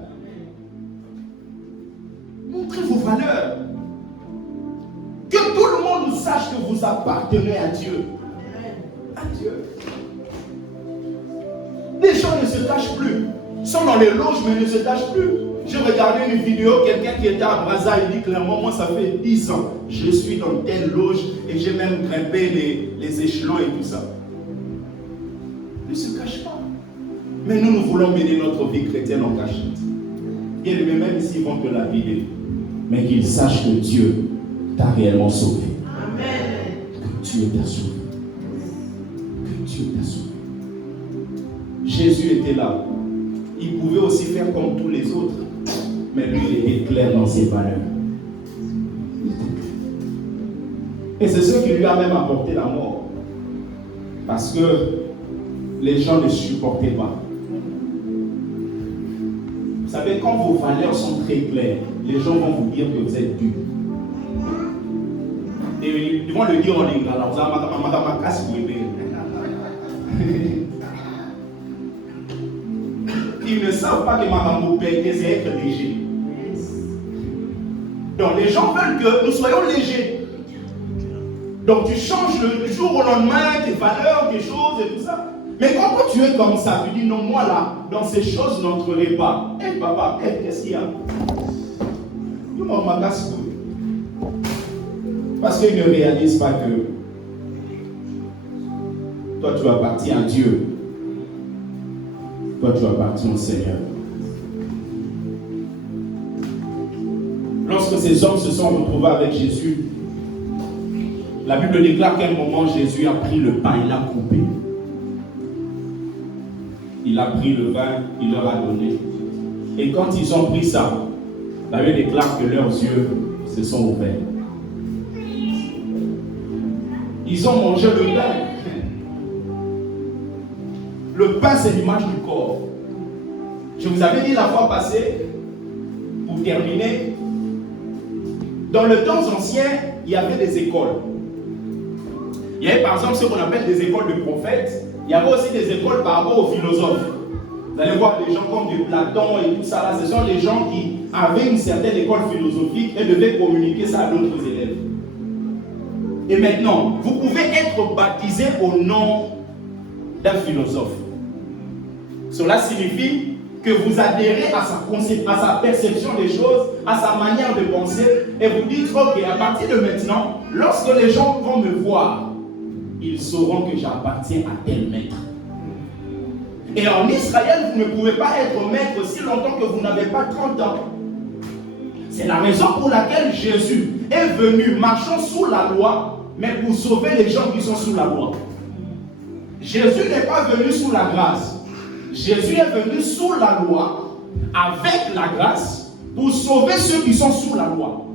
Montrez vos valeurs. Que tout le monde sache que vous appartenez à Dieu. À Dieu. Les gens ne se cachent plus. Ils sont dans les loges, mais ne se cachent plus. J'ai regardé une vidéo, quelqu'un qui était à Brazza, il dit clairement, moi ça fait 10 ans, je suis dans telle loge et j'ai même grimpé les échelons et tout ça. Ne se cache pas. Mais nous voulons mener notre vie chrétienne en cachette. Bien aimé, même s'ils vont te la vider, mais qu'ils sachent que Dieu t'a réellement sauvé. Amen. Que Dieu t'a sauvé. Que Dieu t'a sauvé. Jésus était là. Il pouvait aussi faire comme tous les autres. Mais lui, il était clair dans ses valeurs. Et c'est ce qui lui a même apporté la mort. Parce que les gens ne supportaient pas. Vous savez, quand vos valeurs sont très claires, les gens vont vous dire que vous êtes durs. Et ils vont le dire en lingala. Ils ne savent pas que Marambo Père, c'est être léger. Donc les gens veulent que nous soyons légers. Donc tu changes du jour au lendemain tes valeurs, tes choses et tout ça. Mais quand tu es comme ça, tu dis non, moi là, dans ces choses, je n'entrerai pas. Eh papa, qu'est-ce qu'il y a? Tout le monde m'agace. Parce qu'ils ne réalisent pas que toi tu appartiens à Dieu. Toi tu appartiens au Seigneur. Lorsque ces hommes se sont retrouvés avec Jésus, la Bible déclare qu'à un moment Jésus a pris le pain, il l'a coupé. Il a pris le vin, il leur a donné. Et quand ils ont pris ça, la Bible déclare que leurs yeux se sont ouverts. Ils ont mangé le pain. Le pain, c'est l'image du corps. Je vous avais dit la fois passée, pour terminer, dans le temps ancien, il y avait des écoles. Il y avait par exemple ce qu'on appelle des écoles de prophètes. Il y avait aussi des écoles par rapport aux philosophes. Vous allez voir des gens comme des Platon et tout ça là. Ce sont des gens qui avaient une certaine école philosophique et devaient communiquer ça à d'autres élèves. Et maintenant, vous pouvez être baptisé au nom d'un philosophe. Cela signifie que vous adhérez à sa perception des choses, à sa manière de penser, et vous dites, ok, à partir de maintenant, lorsque les gens vont me voir, ils sauront que j'appartiens à tel maître. Et en Israël, vous ne pouvez pas être maître si longtemps que vous n'avez pas 30 ans. C'est la raison pour laquelle Jésus est venu marchant sous la loi, mais pour sauver les gens qui sont sous la loi. Jésus n'est pas venu sous la grâce. Jésus est venu sous la loi, avec la grâce, pour sauver ceux qui sont sous la loi.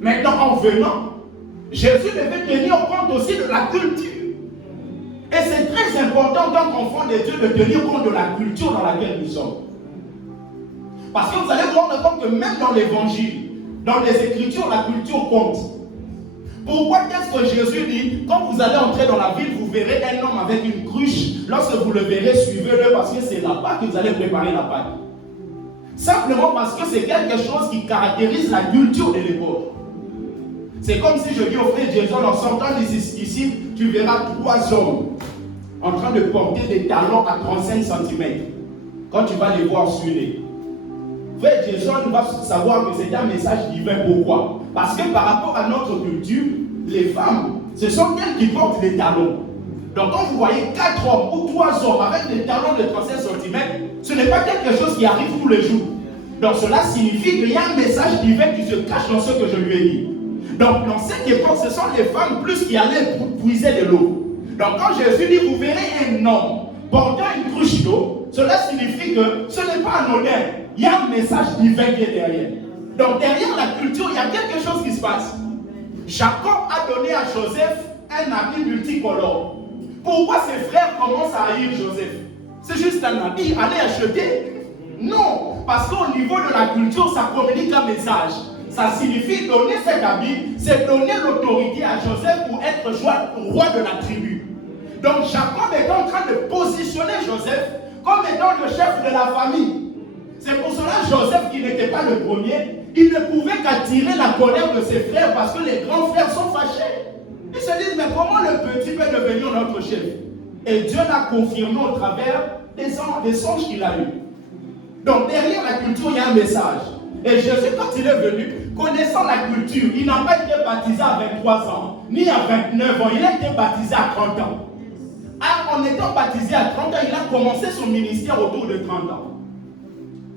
Maintenant, en venant, Jésus devait tenir compte aussi de la culture. Et c'est très important, en tant qu'enfant de Dieu, de tenir compte de la culture dans laquelle nous sommes. Parce que vous allez vous rendre compte que même dans l'évangile, dans les Écritures, la culture compte. Pourquoi qu'est-ce que Jésus dit? Quand vous allez entrer dans la ville, vous verrez un homme avec une cruche. Lorsque vous le verrez, suivez-le parce que c'est là-bas que vous allez préparer la Pâque. Simplement parce que c'est quelque chose qui caractérise la culture de l'époque. C'est comme si je dis au frère Jason, en sortant d'ici, tu verras 3 hommes en train de porter des talons à 35 cm. Quand tu vas les voir suivre. Frère Jason va savoir que c'est un message divin. Pourquoi? Parce que par rapport à notre culture, les femmes, ce sont elles qui portent les talons. Donc quand vous voyez 4 hommes ou 3 hommes avec des talons de 35 cm, ce n'est pas quelque chose qui arrive tous les jours. Donc cela signifie qu'il y a un message divin qui se cache dans ce que je lui ai dit. Donc dans cette époque, ce sont les femmes plus qui allaient puiser de l'eau. Donc quand Jésus dit, vous verrez un homme portant une cruche d'eau, cela signifie que ce n'est pas anodin. Il y a un message divin qui est derrière. Donc derrière la culture, il y a quelque chose qui se passe. Jacob a donné à Joseph un habit multicolore. Pourquoi ses frères commencent à haïr Joseph? C'est juste un habit, aller acheter? Non, parce qu'au niveau de la culture, ça communique un message. Ça signifie donner cet habit, c'est donner l'autorité à Joseph pour être roi de la tribu. Donc Jacob est en train de positionner Joseph comme étant le chef de la famille. C'est pour cela Joseph, qui n'était pas le premier, il ne pouvait qu'attirer la colère de ses frères parce que les grands frères sont fâchés. Ils se disent, mais comment le petit peut devenir notre chef? Et Dieu l'a confirmé au travers des songes qu'il a eus. Donc derrière la culture, il y a un message. Et Jésus, quand il est venu, connaissant la culture, il n'a pas été baptisé à 23 ans, ni à 29 ans, il a été baptisé à 30 ans. En étant baptisé à 30 ans, il a commencé son ministère autour de 30 ans.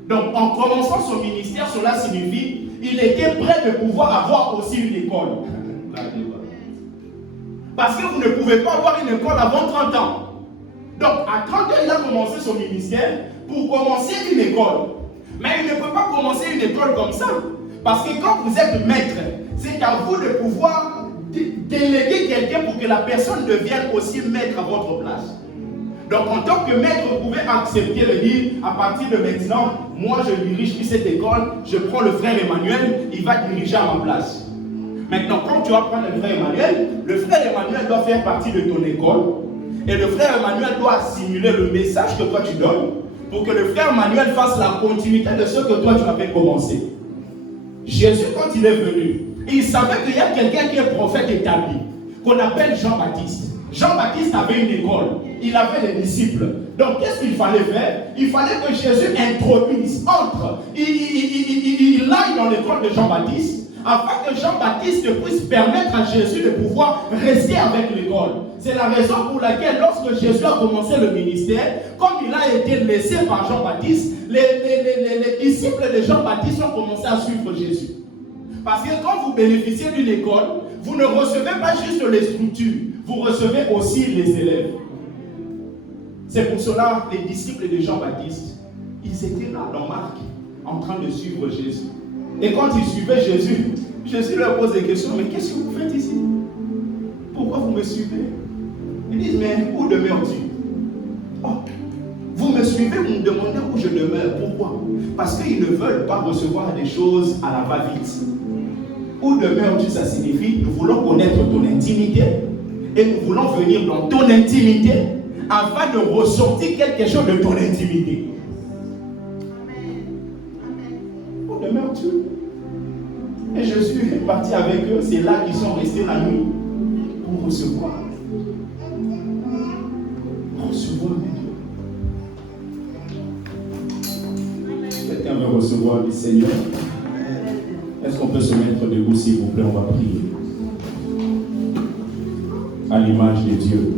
Donc en commençant son ministère, cela signifie qu'il était prêt de pouvoir avoir aussi une école. Parce que vous ne pouvez pas avoir une école avant 30 ans. Donc à 30 ans, il a commencé son ministère pour commencer une école. Mais il ne peut pas commencer une école comme ça. Parce que quand vous êtes maître, c'est à vous de pouvoir déléguer quelqu'un pour que la personne devienne aussi maître à votre place. Donc en tant que maître, vous pouvez accepter de dire, à partir de maintenant, moi je dirige plus cette école, je prends le frère Emmanuel, il va diriger à ma place. Maintenant, quand tu vas prendre le frère Emmanuel doit faire partie de ton école. Et le frère Emmanuel doit assimiler le message que toi tu donnes pour que le frère Emmanuel fasse la continuité de ce que toi tu avais commencé. Jésus, quand il est venu, il savait qu'il y a quelqu'un qui est prophète établi, qu'on appelle Jean-Baptiste. Jean-Baptiste avait une école, il avait des disciples. Donc qu'est-ce qu'il fallait faire? Il fallait que Jésus introduise, il aille dans l'école de Jean-Baptiste, afin que Jean-Baptiste puisse permettre à Jésus de pouvoir rester avec l'école. C'est la raison pour laquelle lorsque Jésus a commencé le ministère, comme il a été laissé par Jean-Baptiste, les disciples de Jean-Baptiste ont commencé à suivre Jésus. Parce que quand vous bénéficiez d'une école, vous ne recevez pas juste les structures, vous recevez aussi les élèves. C'est pour cela les disciples de Jean-Baptiste, ils étaient là dans Marc, en train de suivre Jésus. Et quand ils suivaient Jésus, Jésus leur pose des questions, mais qu'est-ce que vous faites ici? Pourquoi vous me suivez? Ils disent, mais où demeures-tu? Oh, vous me suivez, vous me demandez où je demeure. Pourquoi? Parce qu'ils ne veulent pas recevoir des choses à la va-vite. Où demeures-tu, ça signifie, nous voulons connaître ton intimité et nous voulons venir dans ton intimité afin de ressortir quelque chose de ton intimité. Où demeures-tu? Et Jésus est parti avec eux, c'est là qu'ils sont restés la nuit pour recevoir. Recevoir Dieu. Quelqu'un veut recevoir du Seigneur? Est-ce qu'on peut se mettre debout, s'il vous plaît? On va prier. À l'image de Dieu.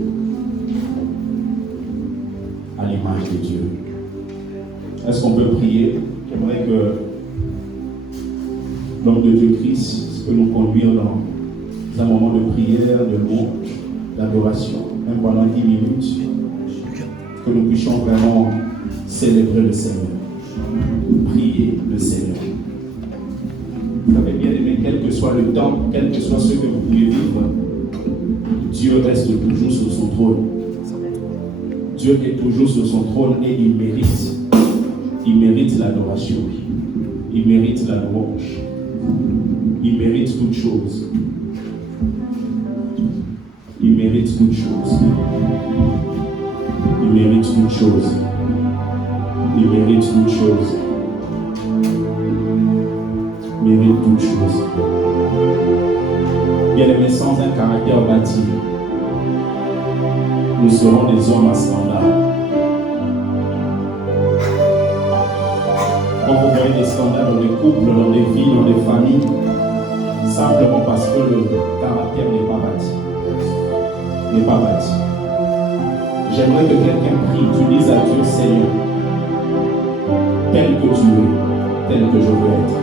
À l'image de Dieu. Est-ce qu'on peut prier? J'aimerais que l'homme de Dieu Christ peut nous conduire dans un moment de prière, de louange, d'adoration, même pendant 10 minutes, que nous puissions vraiment célébrer le Seigneur, prier le Seigneur. Vous savez bien aimé, quel que soit le temps, quel que soit ce que vous pouvez vivre, Dieu reste toujours sur son trône. Dieu est toujours sur son trône et il mérite l'adoration, il mérite la louange, il mérite toutes choses. Il mérite toutes choses. Il mérite toutes choses. Il mérite toutes choses. Il mérite toutes choses. Bien-aimés, sans un caractère bâti, nous serons des hommes à scandale. Quand vous voyez des scandales dans des couples, dans des vies, dans des familles, simplement parce que le caractère n'est pas bâti. N'est pas bâti. J'aimerais que quelqu'un prie, tu dises à Dieu, Seigneur, tel que tu es, tel que je veux être.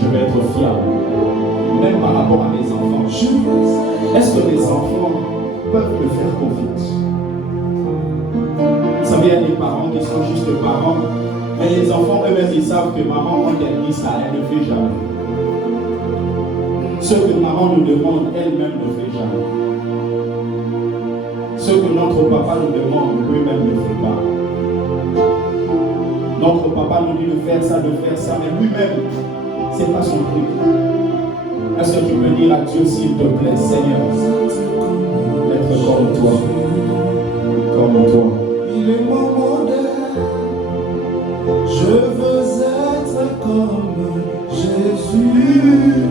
Je vais être fiable, même par rapport à mes enfants. Est-ce que les enfants peuvent me faire confiance? Vous savez, il y a des parents qui sont juste parents, mais les enfants eux-mêmes, ils savent que maman, quand elle dit ça, elle ne fait jamais. Ce que maman nous demande, elle-même ne fait jamais. Ce Ce que notre papa nous demande, lui-même ne fait pas. Notre papa nous dit de faire ça, mais lui-même, ce n'est pas son truc. Est-ce que tu peux dire à Dieu, s'il te plaît, Seigneur, être comme toi, comme toi. Il est mon modèle, je veux être comme Jésus,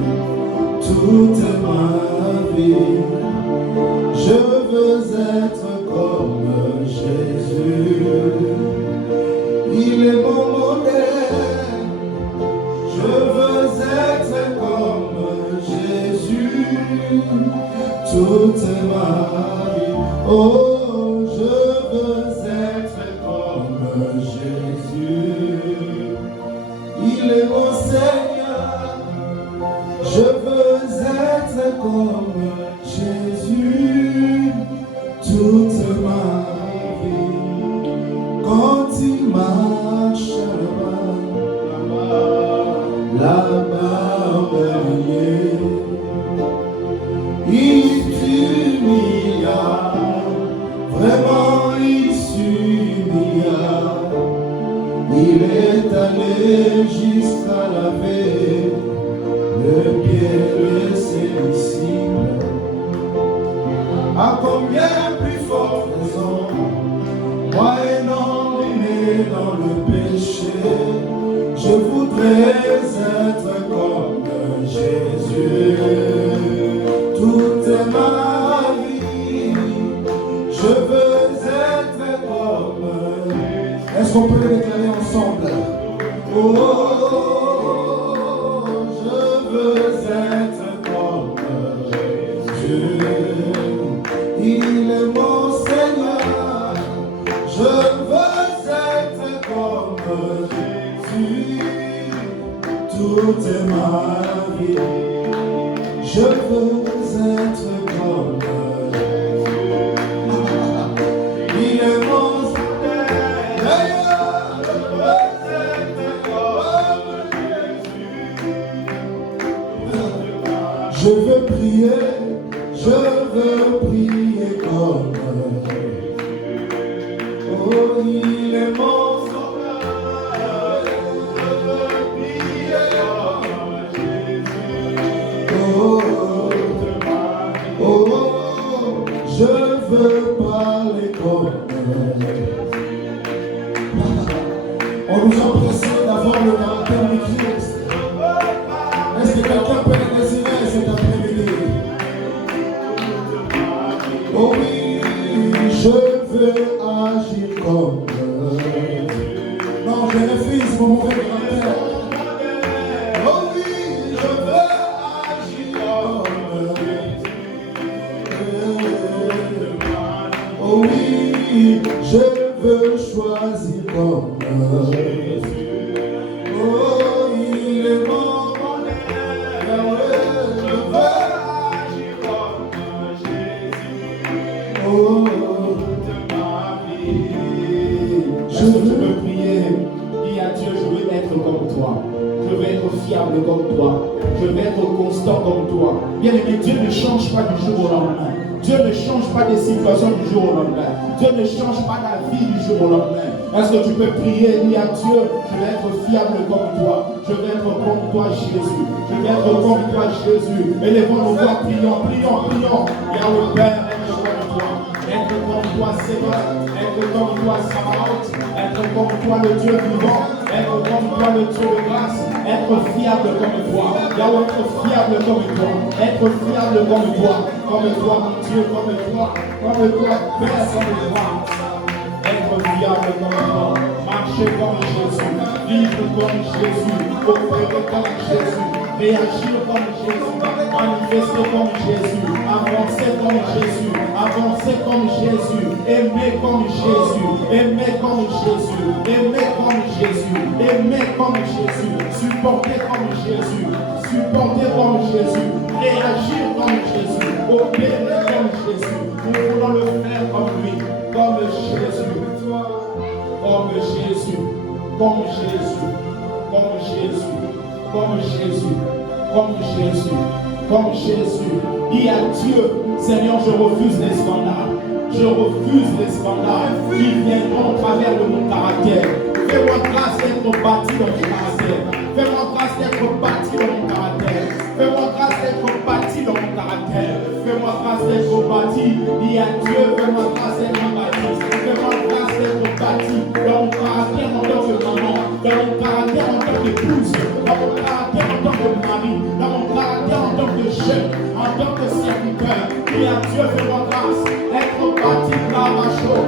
toute ma vie. Je veux être comme Jésus. Il est mon modèle. Je veux être comme Jésus toute ma vie. Oh, je veux être comme Jésus. Il est mon Seigneur. Je veux être comme Jésus toute ma vie. Quand il marche là-bas en bernier, il s'humilia, vraiment il s'humilia. Il est allé jusqu'à laver le pied de ses disciples. À combien plus forte raison, moi énorme dans le péché, je voudrais être comme Jésus. Toute ma vie, je veux être comme Jésus. Est-ce qu'on peut le déclarer ensemble? Oh, je veux être comme Jésus. Il est mon Seigneur. Je veux être comme Jésus toute ma vie. Je veux être comme Jésus. Il est mon Seigneur. Je veux être comme Jésus. Je veux prier comme oh, il est mon sauveur. Je veux prier comme Jésus. Oh, je veux parler comme on nous a pressé d'avoir le caractère du Christ. Est-ce que quelqu'un peut le désirer cet après-midi? Oh oui, je veux agir comme non, je refuse mon mauvais caractère. Oh oui, je veux agir comme oh oui, je veux choisir comme oh, il est mon modèle. Je veux agir comme Jésus. Oh, Je veux prier, dis à Dieu, je veux être comme toi. Je veux être fiable comme toi. Je veux être constant comme toi. Bien aimé, Dieu ne change pas du jour au lendemain. Dieu ne change pas des situations du jour au lendemain. Dieu ne change pas la vie du jour au lendemain. Est-ce que tu peux prier, dis à Dieu, je veux être fiable comme toi. Je veux être comme toi, Jésus. Je veux être comme toi, Jésus. Élevons nos voix, prions. Yahweh Père, être comme toi, Seigneur, être comme toi, Sabaoth, être comme toi, le Dieu vivant, être comme toi, le Dieu de grâce, être fiable comme toi, Yahweh, être fiable comme toi, être fiable comme toi, mon Dieu, comme toi, Père, comme toi, être fiable comme toi, marcher comme Jésus, vivre comme Jésus, opérer comme Jésus, réagir comme Jésus, manifester comme Jésus, avancer comme Jésus, aimer comme Jésus, supporter comme Jésus, réagir comme Jésus, opérer comme Jésus. Nous voulons le faire comme lui, comme Jésus. Dis à Dieu, Seigneur, je refuse les scandales. Je refuse les scandales qui viendront au travers de mon caractère. Fais-moi grâce d'être bâti dans mon caractère. Fais-moi grâce d'être bâti dans mon caractère. Fais-moi grâce d'être bâti dans mon caractère. Fais-moi grâce d'être bâti. Dis à Dieu, fais-moi grâce d'être bâti. Fais-moi grâce d'être bâti dans mon caractère en tant que maman, dans mon caractère en tant qu'épouse, dans mon caractère en tant que mari, dans mon caractère en tant que jeune, en tant que serviteur. Dis à Dieu, fais-moi grâce d'être bâti par ma chose.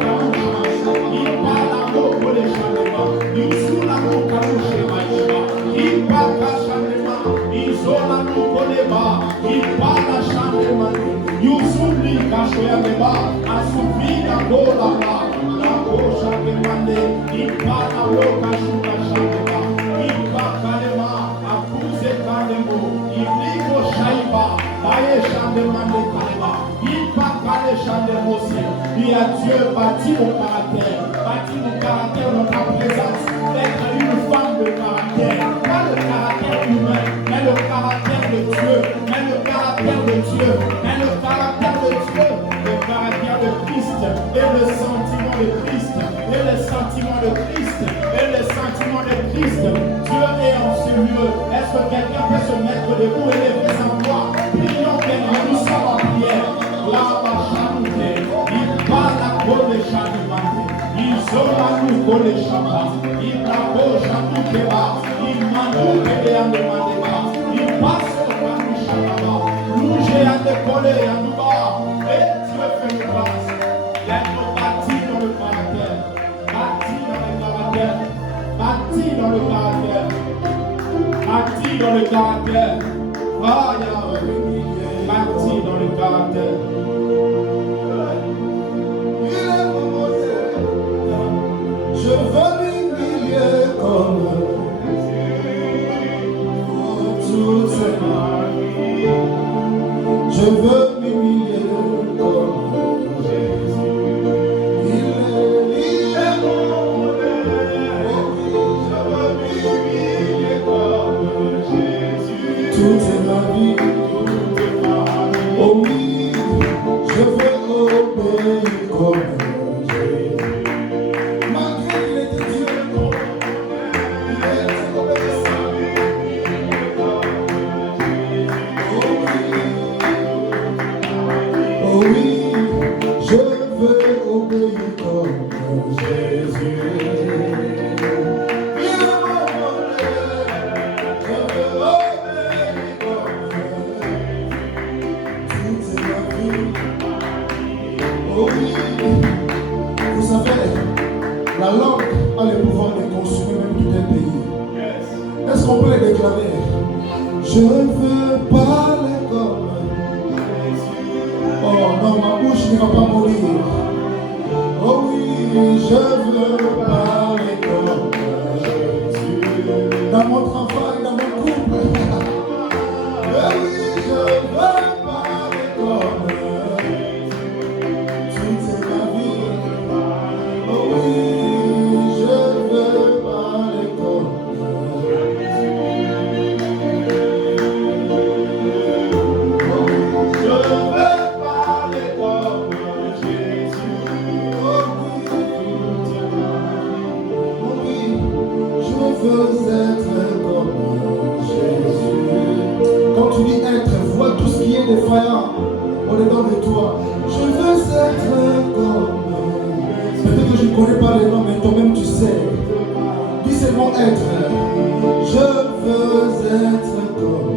Il parle l'amour pour les changements. Il sous l'amour pour les changements. Il parle la changement. Il sous l'amour pour les bas. Il parle la changement. Il s'oublie qu'à choisir les bas. À souffrir la go là-bas. La go changement. Il parle l'amour qu'à choisir la changement. Il parle carrément à pousser carrément. Il dit qu'au chaïba. Baye changement de carrément. Il parle par les changements aussi. Dis à Dieu, bâtis mon caractère. Bâtis mon caractère dans ta présence. D'être une femme de caractère. Pas le caractère humain, mais le caractère de Dieu. Mais le caractère de Dieu. Mais le caractère de Dieu. Le caractère de Christ. Et le sentiment de Christ. Et le sentiment de Christ. Et le sentiment de Christ. Dieu est en ce lieu. Est-ce que quelqu'un peut se mettre debout et lever sa voix? Prions quelqu'un, nous sommes en prière. Il parle à cause des changements. Il sont à nous pour les changements. Il approche à nous qui va. Il m'a dit à demander pas. Il passe à nous changements. Nous j'ai à décoller à nous bas. Et Dieu fait une grâce. D'être bâti dans le caractère. Bâti dans le caractère. Bâti dans le caractère. Bâti dans le caractère. Ah, Yahweh. Bâti dans le caractère. Je veux m'humilier comme toute ma vie. Je veux m'humilier comme Jésus. Il est mon rêve. Je veux m'humilier comme Jésus. Toute ma vie. Oh oui, je veux obéir comme la langue a le pouvoir de consommer même tout un pays. Est-ce qu'on peut le déclarer? Je veux parler comme oh non, ma bouche ne va pas mourir. Oh oui, je veux parler comme Jésus. Dans mon travail, dans mon couple. Oh oui, je veux parler comme Jésus. Toute ma vie. Oh oui. Défaillant au-dedans de toi. Je veux être comme. Peut-être que je ne connais pas les noms, mais toi-même tu sais. Dis seulement être. Je veux être comme.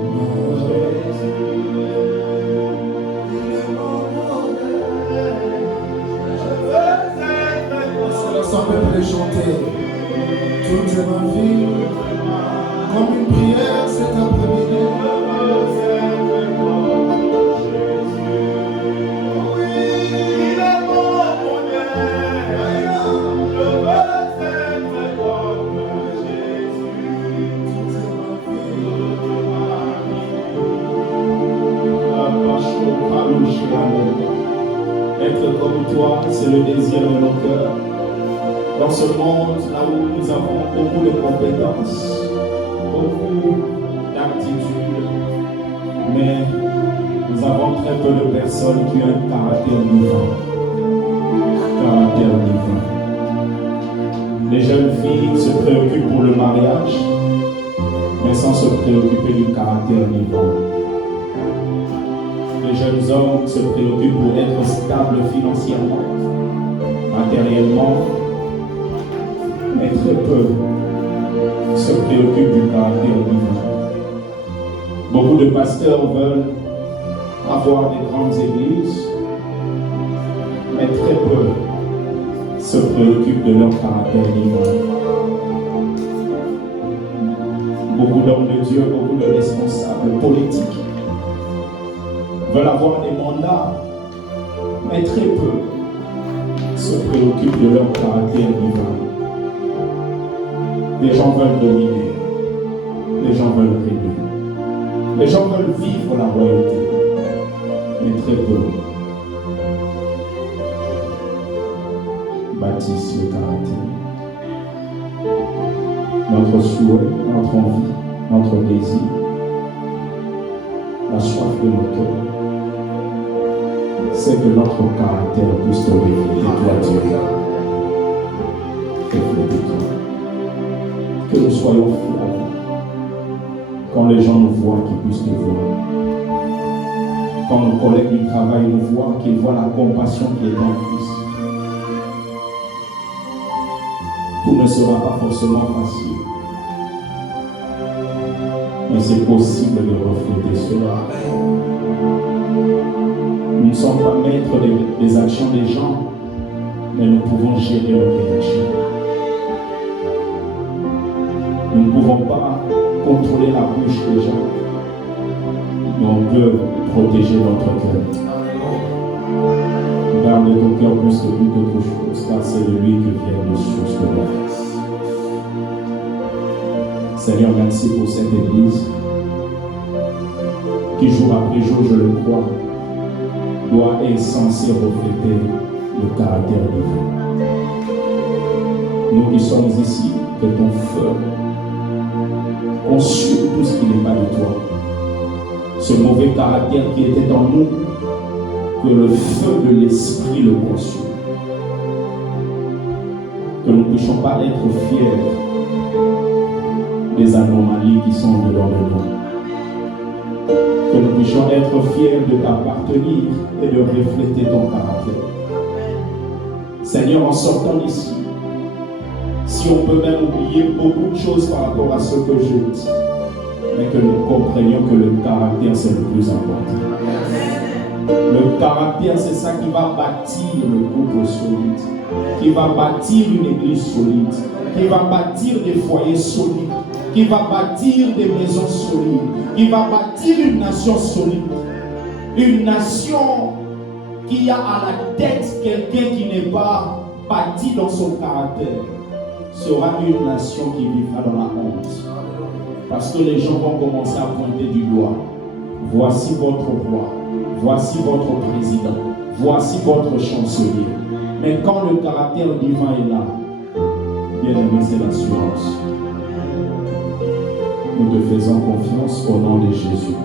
Ça peut les chanter. Toute ma vie, comme une prière cet après-midi. Être comme toi, c'est le désir de nos cœurs. Dans ce monde, là où nous avons beaucoup de compétences, beaucoup d'aptitudes, mais nous avons très peu de personnes qui ont un caractère vivant. caractère divin. Les jeunes filles se préoccupent pour le mariage, mais sans se préoccuper du caractère divin. Les jeunes hommes se préoccupent pour être stables financièrement, matériellement, mais très peu se préoccupent du caractère divin. Beaucoup de pasteurs veulent avoir des grandes églises, mais très peu se préoccupent de leur caractère divin. Beaucoup d'hommes de Dieu, beaucoup de responsables politiques veulent avoir des mandats, mais très peu se préoccupent de leur caractère divin. Les gens veulent dominer, les gens veulent régner, les gens veulent vivre la royauté, mais très peu bâtissent le caractère. Notre souhait, notre envie, notre désir, la soif de nos cœurs, c'est que notre caractère puisse te refléter, toi Dieu. Refléter toi. Que nous soyons fiers. Quand les gens nous voient, qu'ils puissent te voir. Quand nos collègues du travail nous voient, qu'ils voient la compassion qui est en Christ. Tout ne sera pas forcément facile. Mais c'est possible de refléter cela. Nous ne sommes pas maîtres des actions des gens, mais nous pouvons gérer nos réactions. Nous ne pouvons pas contrôler la bouche des gens, mais on peut protéger notre cœur. Garde ton cœur plus que toute autre chose, car c'est de lui que viennent les sources de la vie. Seigneur, merci pour cette église qui, jour après jour, je le crois, doit et est censé refléter le caractère divin. Nous qui sommes ici, que ton feu consume tout ce qui n'est pas de toi. Ce mauvais caractère qui était en nous, que le feu de l'esprit le consume. Que nous ne puissions pas être fiers des anomalies qui sont dedans de nous. Que nous puissions être fiers de t'appartenir et de refléter ton caractère. Seigneur, en sortant d'ici, si on peut même oublier beaucoup de choses par rapport à ce que je dis, mais que nous comprenions que le caractère c'est le plus important. Le caractère c'est ça qui va bâtir le couple solide, qui va bâtir une église solide, qui va bâtir des foyers solides, qui va bâtir des maisons solides, qui va bâtir une nation solide. Une nation qui a à la tête quelqu'un qui n'est pas bâti dans son caractère sera une nation qui vivra dans la honte. Parce que les gens vont commencer à pointer du doigt. Voici votre roi, voici votre président, voici votre chancelier. Mais quand le caractère divin est là, bien aimé, c'est l'assurance. Nous te faisons confiance au nom de Jésus.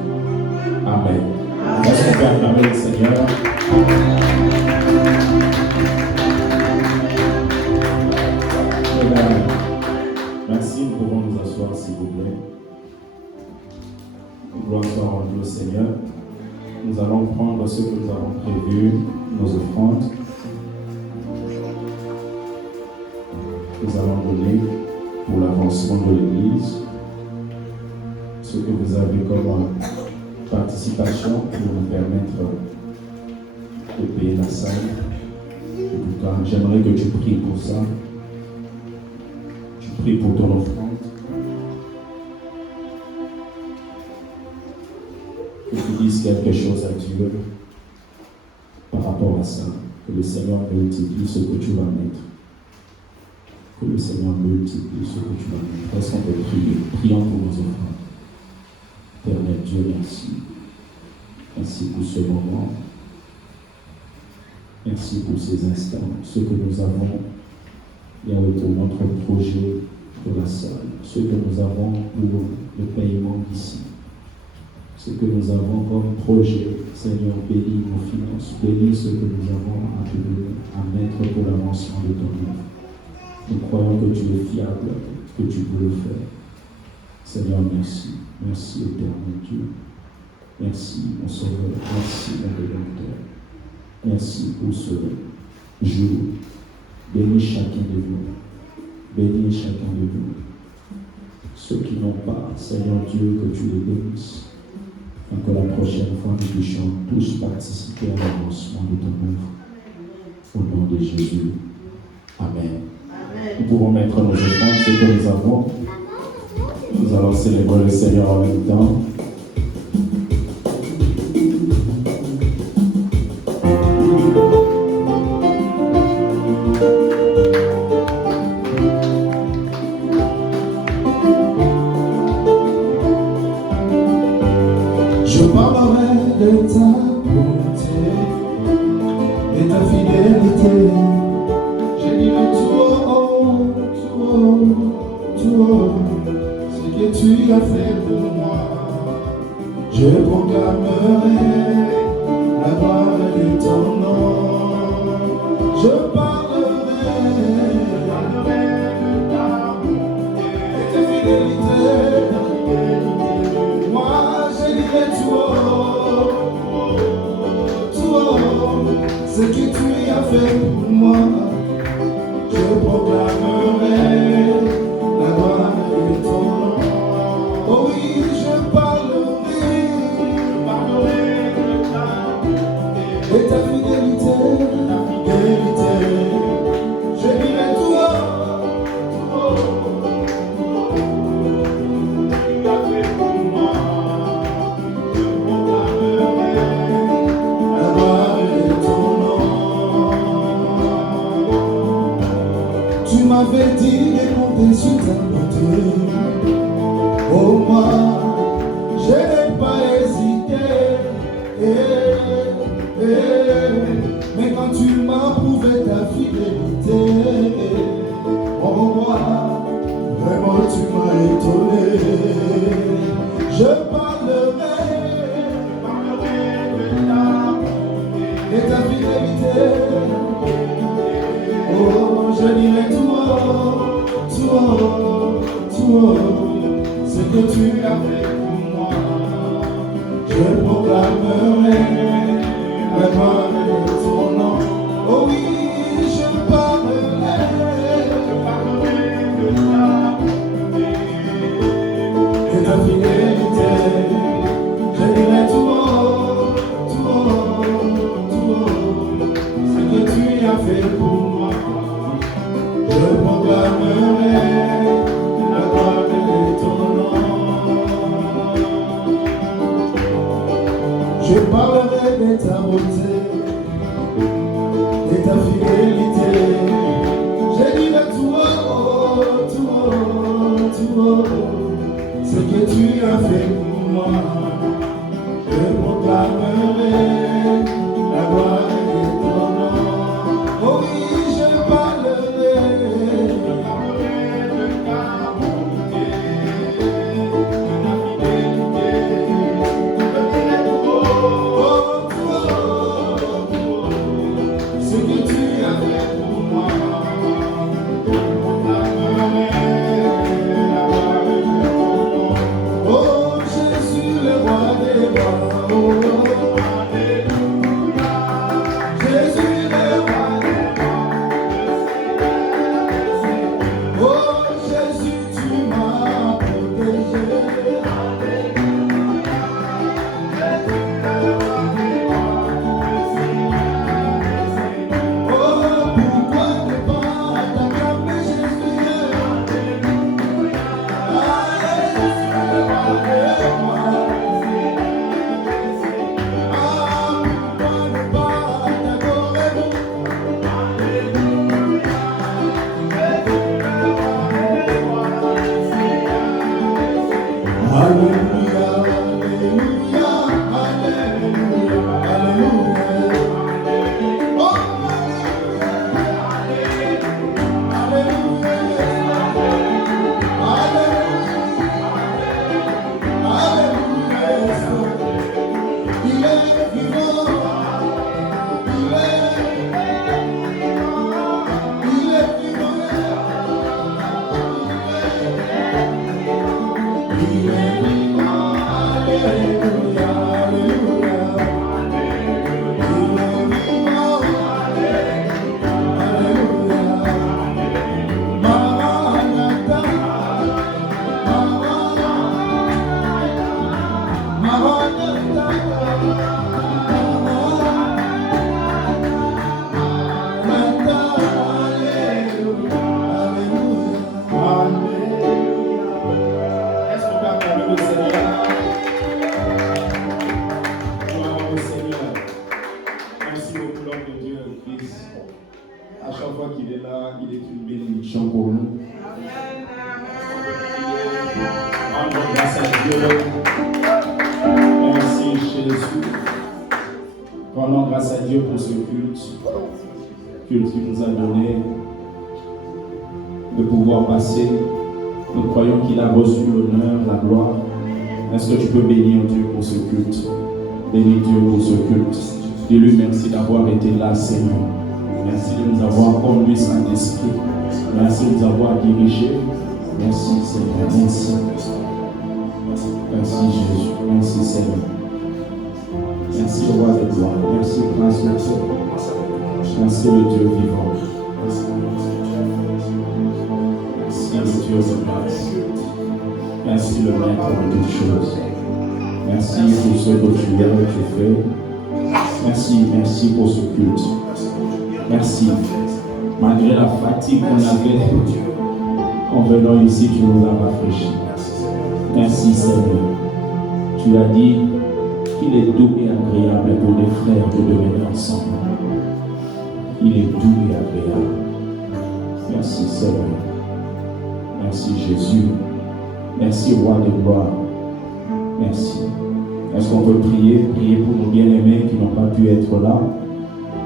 Amen. Est-ce qu'on peut acclamer le Seigneur? Merci, nous pouvons nous asseoir s'il vous plaît. Gloire soit rendue au Seigneur. Nous allons prendre ce que nous avons prévu, nos offrandes. Nous allons donner pour l'avancement de l'Église ce que vous avez comme participation pour nous permettre de payer la salle. En tout cas, j'aimerais que tu pries pour ça. Tu pries pour ton offrande. Que tu dises quelque chose à Dieu par rapport à ça. Que le Seigneur multiplie ce que tu vas mettre. Que le Seigneur multiplie ce que tu vas mettre. Est-ce qu'on peut prier? Prions pour nos offrandes. Éternel Dieu, merci. Merci pour ce moment. Merci pour ces instants. Ce que nous avons, Yahweh, pour notre projet de la salle. Ce que nous avons pour le paiement d'ici. ce que nous avons comme projet. Seigneur, bénis nos finances, bénis ce que nous avons à mettre pour l'avancement de ton œuvre. Nous croyons que tu es fiable, que tu peux le faire. Seigneur, merci. Merci, éternel Dieu. Merci, mon Sauveur. Merci, mon Rédempteur. Merci pour ce jour. Bénis chacun de vous. Bénis chacun de vous. Ceux qui n'ont pas, Seigneur Dieu, que tu les bénisses. Afin que la prochaine fois, nous puissions tous participer à l'avancement de ton œuvre. Au nom de Jésus. Amen. Nous pouvons mettre nos offrandes, ce que nous avons. Nous allons célébrer le Seigneur en même temps. Je parlerai de ta bonté et ta fidélité. Je dirai tout haut, ce que tu as fait pour moi. Je proclamerai la gloire de ton nom. Je parlerai de ta bonté et ta fidélité. Moi, je dirai tout haut, ce que tu as fait pour moi. Je proclamerai la gloire de ton nom. Oh oui, je parlerai de ta fidélité, Je dirai tout haut, tu as fait pour moi. Je proclamerai la gloire de ton nom. Tu m'avais dit de compter sur ta bonté. Oh moi, je n'ai pas hésité. Mais quand tu m'as prouvé ta fidélité, oh moi, vraiment tu m'as étonné. Je parlerai de ta fidélité. Oh, je dirai tout haut, ce que tu as fait pour moi. Je proclamerai la gloire de ton nom. Oh oui, je parlerai de ta fidélité. Je dirai tout haut, ce que tu as fait pour moi. Je proclamerai la gloire de ton nom. Je parlerai de ta beauté, de ta fidélité. Je dirai tout haut, ce que tu as fait pour moi. Je proclamerai la gloire de ton nom. Oh oui, je parlerai de ta bonté, de ta fidélité. Je dirai tout haut, ce que tu as fait pour moi. Je proclamerai la gloire de ton nom. Oh Jésus, le roi des rois, oh, grâce à Dieu. Merci Jésus. Rendons grâce à Dieu pour ce culte qu'il nous a donné de pouvoir passer. Nous croyons qu'il a reçu l'honneur, la gloire. Est-ce que tu peux bénir Dieu pour ce culte? Bénis Dieu pour ce culte. Dis-lui merci d'avoir été là, Seigneur. Merci de nous avoir conduits, Saint-Esprit. Merci de nous avoir dirigés. Merci, Seigneur. Merci. Merci, Jésus. Merci, Seigneur. Merci, Roi de gloire. Merci, Prince de paix. Merci, le Dieu vivant. Merci, le Dieu de grâce. Merci, le maître de toutes choses. Merci pour ce que tu as et tu fais. Merci pour ce culte. Merci. Malgré la fatigue qu'on avait en venant ici, tu nous as rafraîchis. Merci Seigneur. Tu as dit qu'il est doux et agréable pour les frères de demeurer ensemble. Il est doux et agréable. Merci Seigneur. Merci Jésus. Merci Roi de gloire. Merci. Est-ce qu'on peut prier pour nos bien-aimés qui n'ont pas pu être là?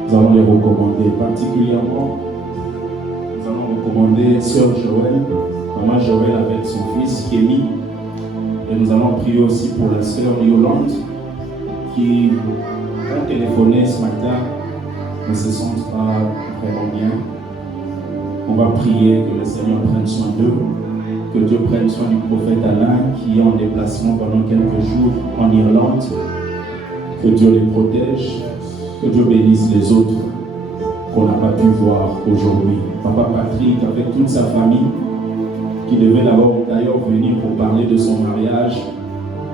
Nous allons les recommander particulièrement. Nous allons recommander Sœur Joël, Maman Joël avec son fils Kémy. Et nous allons prier aussi pour la Sœur Yolande qui a téléphoné ce matin, ne se sent pas vraiment bien. On va prier que le Seigneur prenne soin d'eux, que Dieu prenne soin du prophète Alain qui est en déplacement pendant quelques jours en Irlande, que Dieu les protège, que Dieu bénisse les autres qu'on n'a pas pu voir aujourd'hui. Papa Patrick avec toute sa famille qui devait d'ailleurs venir pour parler de son mariage,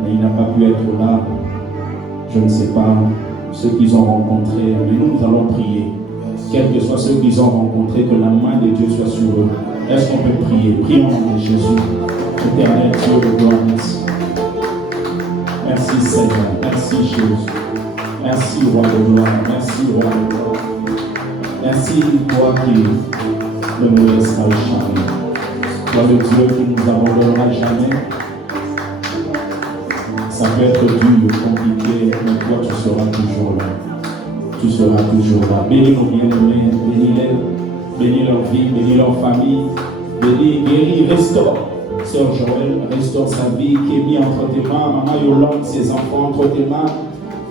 mais il n'a pas pu être là. Je ne sais pas ceux qu'ils ont rencontrés, mais nous allons prier. Quels que soient ceux qu'ils ont rencontrés, que la main de Dieu soit sur eux. Est-ce qu'on peut prier? Prions en nom de Jésus. Éternel Dieu de gloire, merci. Merci Seigneur, merci Jésus. Merci Roi de gloire, merci Roi de gloire. Merci toi qui ne nous laissera jamais. Toi le Dieu qui ne nous abandonnera jamais. Ça peut être dur, compliqué, mais toi tu seras toujours là. Tu seras toujours là. Bénis nos bien-aimés, bénis-les, bénis leur vie, bénis leur famille, bénis, guéris, restaure. Sœur Joël, restaure sa vie qui est mise entre tes mains. Maman Yolande, ses enfants entre tes mains.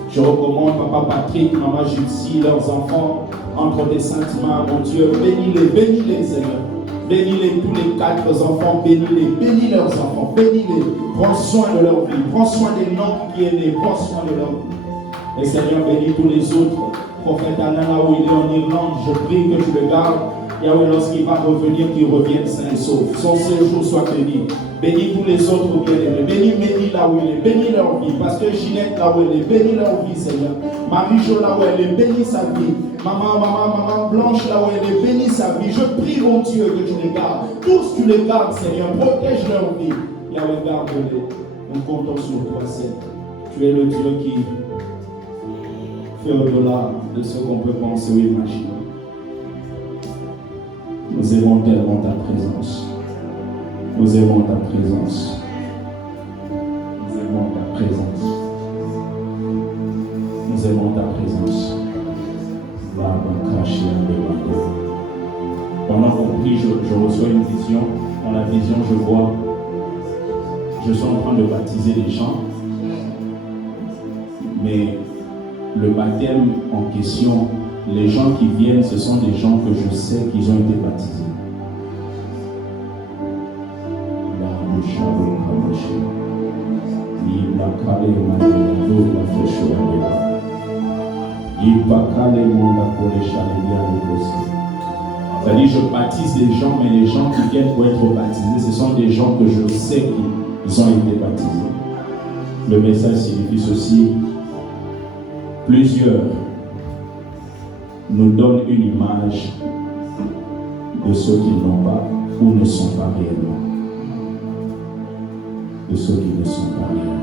Je recommande Papa Patrick, Maman Jutsi, leurs enfants entre tes saintes mains, mon Dieu. Bénis-les, Seigneur. Bénis-les, tous les 4 enfants, bénis-les, bénis leurs enfants, bénis-les. Prends soin de leur vie, prends soin des noms qui est né, prends soin de leur vie. Et Seigneur, bénis tous les autres. Prophète Alain, là où il est en Irlande, je prie que tu le gardes. Yahweh, lorsqu'il va revenir, qu'il revienne sain et sauf. Son séjour soit béni. Bénis tous les autres bien-aimés. Bénis Mélie là où il est. Bénis leur vie. Parce que Ginette là où elle est. Bénis leur vie, Seigneur. Marie-Jo là où elle est. Bénis sa vie. Maman Blanche là où elle est. Bénis sa vie. Je prie, mon Dieu, que tu les gardes. Tous tu les gardes, Seigneur. Protège leur vie. Yahweh, garde-les. Nous comptons sur toi, Seigneur. Tu es le Dieu qui fait au-delà de ce qu'on peut penser ou imaginer. Nous aimons tellement ta présence. Nous aimons ta présence. Nous aimons ta présence. Nous aimons ta présence. Pendant qu'on prie, je reçois une vision. Dans la vision, je vois, je suis en train de baptiser les gens. Mais le baptême en question, les gens qui viennent, ce sont des gens que je sais qu'ils ont été baptisés. C'est-à-dire, je baptise des gens, mais les gens qui viennent pour être baptisés, ce sont des gens que je sais qu'ils ont été baptisés. Le message signifie ceci. Plusieurs nous donnent une image de ceux qui n'ont pas ou ne sont pas réellement. De ceux qui ne sont pas réellement.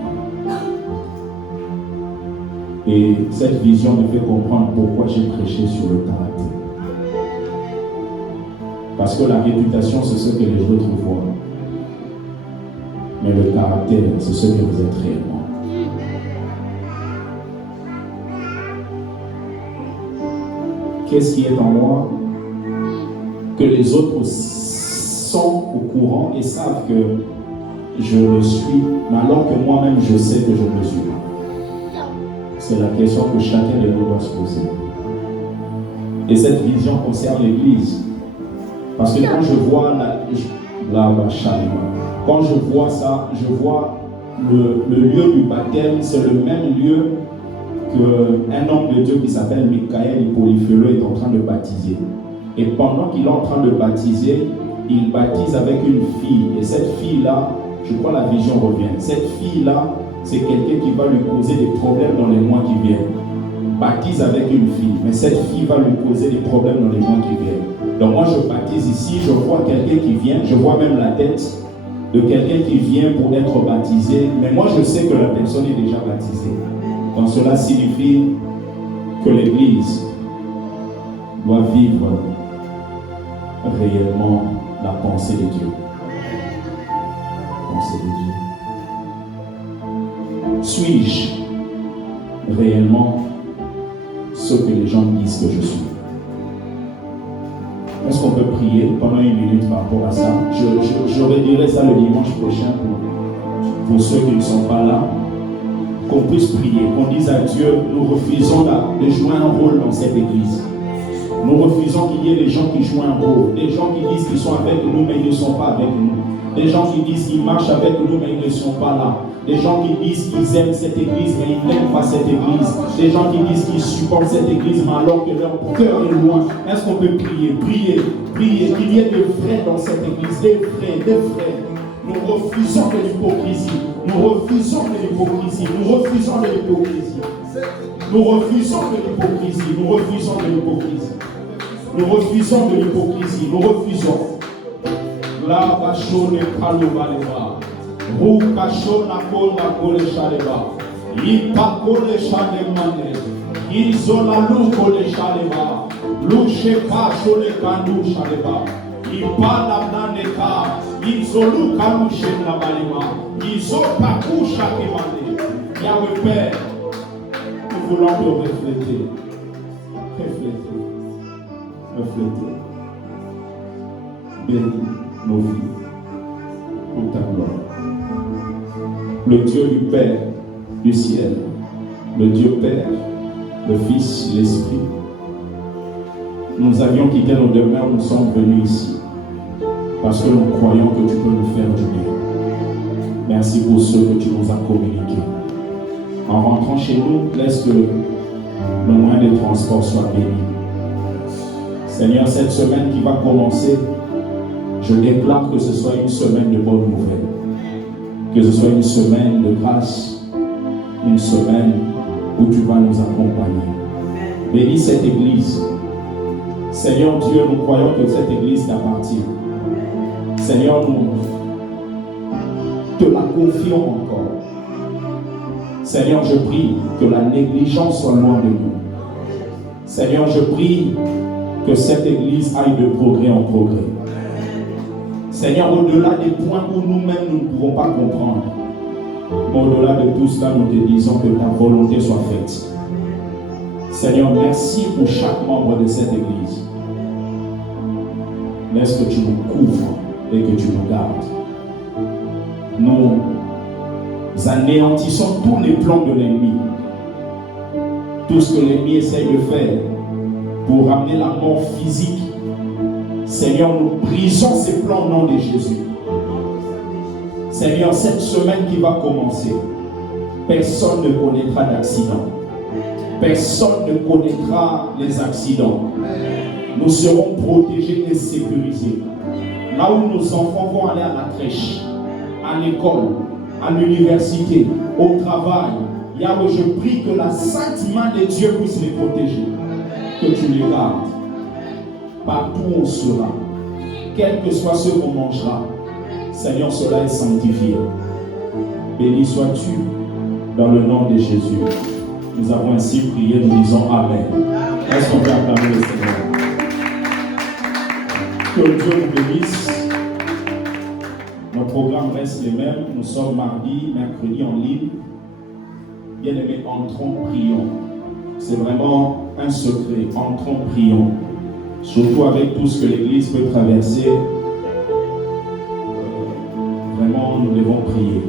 Et cette vision me fait comprendre pourquoi j'ai prêché sur le caractère. Parce que la réputation, c'est ce que les autres voient. Mais le caractère, caractère, c'est ce que vous êtes réellement. Qu'est-ce qui est en moi que les autres sont au courant et savent que je le suis, mais alors que moi-même je sais que je ne le suis pas? C'est la question que chacun de nous doit se poser. Et cette vision concerne l'Église. Parce que quand je vois quand je vois ça, je vois le lieu du baptême, c'est le même lieu qu'un homme de Dieu qui s'appelle Michael Hippolypheleux est en train de baptiser. Et pendant qu'il est en train de baptiser, il baptise avec une fille. Et cette fille-là, je crois la vision revient. Cette fille-là, c'est quelqu'un qui va lui causer des problèmes dans les mois qui viennent. Baptise avec une fille, mais cette fille va lui causer des problèmes dans les mois qui viennent. Donc moi je baptise ici, je vois quelqu'un qui vient, je vois même la tête de quelqu'un qui vient pour être baptisé, mais moi je sais que la personne est déjà baptisée. Donc cela signifie que l'Église doit vivre réellement la pensée de Dieu. Pensée de Dieu. Suis-je réellement ce que les gens disent que je suis? Est-ce qu'on peut prier pendant une minute par rapport à ça? Je redirai ça le dimanche prochain pour ceux qui ne sont pas là. Qu'on puisse prier, qu'on dise à Dieu, nous refusons de jouer un rôle dans cette église. Nous refusons qu'il y ait des gens qui jouent un rôle, des gens qui disent qu'ils sont avec nous mais ils ne sont pas avec nous. Des gens qui disent qu'ils marchent avec nous mais ils ne sont pas là. Des gens qui disent qu'ils aiment cette église mais ils n'aiment pas cette église. Des gens qui disent qu'ils supportent cette église mais alors que leur cœur est loin. Est-ce qu'on peut prier, qu'il y ait des vrais dans cette église, des vrais. Nous refusons de l'hypocrisie. Nous refusons de l'hypocrisie. Nous refusons de l'hypocrisie. Nous refusons de l'hypocrisie. Nous refusons de l'hypocrisie. Nous refusons de l'hypocrisie. Nous refusons. La bachone palobaleba. Rou kachona kola kole chaleba. Ipa kole chalemane. Izola lou kole chaleba. Lou chepa chole kandu chaleba. Ipa la blaneka. Izolu kamushe la balima. Izopa kusha kemane. Yahweh Père, nous voulons te refléter. Refléter. Bénis nos vies pour ta gloire. Le Dieu du Père du ciel, le Dieu Père, le Fils, l'Esprit. Nous avions quitté nos demeures, nous sommes venus ici. Parce que nous croyons que tu peux nous faire du bien. Merci pour ce que tu nous as communiqué. En rentrant chez nous, laisse que le moyen de transport soit béni. Seigneur, cette semaine qui va commencer, je déclare que ce soit une semaine de bonnes nouvelles. Que ce soit une semaine de grâce, une semaine où tu vas nous accompagner. Bénis cette église. Seigneur Dieu, nous croyons que cette église t'appartient. Seigneur, nous te la confions encore. Seigneur, je prie que la négligence soit loin de nous. Seigneur, je prie que cette église aille de progrès en progrès. Seigneur, au-delà des points où nous-mêmes nous ne pouvons pas comprendre, mais au-delà de tout cela, nous te disons que ta volonté soit faite. Seigneur, merci pour chaque membre de cette église. Laisse que tu nous couvres et que tu nous gardes. Nous anéantissons tous les plans de l'ennemi. Tout ce que l'ennemi essaye de faire pour ramener la mort physique. Seigneur, nous brisons ces plans au nom de Jésus. Seigneur, cette semaine qui va commencer, personne ne connaîtra d'accident. Personne ne connaîtra les accidents. Nous serons protégés et sécurisés. Là où nos enfants vont aller à la crèche, à l'école, à l'université, au travail, Yahweh, je prie que la sainte main de Dieu puisse les protéger. Que tu les gardes. Partout où on sera, quel que soit ce qu'on mangera, Seigneur, cela est sanctifié. Béni sois-tu dans le nom de Jésus. Nous avons ainsi prié, nous disons Amen. Est-ce qu'on peut acclamer le Seigneur? Que Dieu nous bénisse. Nos programmes restent les mêmes. Nous sommes mardi, mercredi en ligne. Bien-aimés, entrons, prions. C'est vraiment un secret. Entrons, prions. Surtout avec tout ce que l'Église peut traverser. Vraiment, nous devons prier.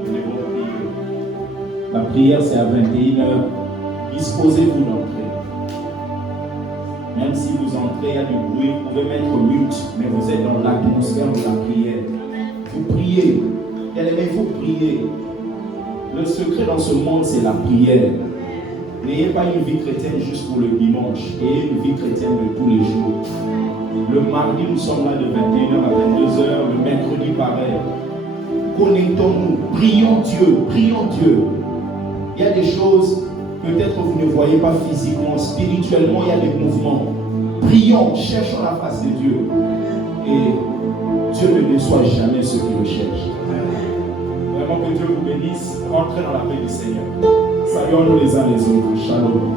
Nous devons prier. La prière, c'est à 21h. Disposez-vous d'entrer. Même si vous entrez, il y a du bruit, vous pouvez mettre mute, mais vous êtes dans l'atmosphère de la prière. Vous priez. Bien-aimés, vous priez. Le secret dans ce monde, c'est la prière. N'ayez pas une vie chrétienne juste pour le dimanche. Ayez une vie chrétienne de tous les jours. Le mardi, nous sommes là de 21h à 22h. Le mercredi, pareil. Connectons-nous. Prions Dieu. Prions Dieu. Il y a des choses, peut-être vous ne voyez pas physiquement, spirituellement, il y a des mouvements. Prions, cherchons la face de Dieu. Et Dieu ne déçoit jamais ceux qui le cherchent. Vraiment que Dieu vous bénisse. Rentrez dans la paix du Seigneur. Saluons-nous les uns les autres. Shalom.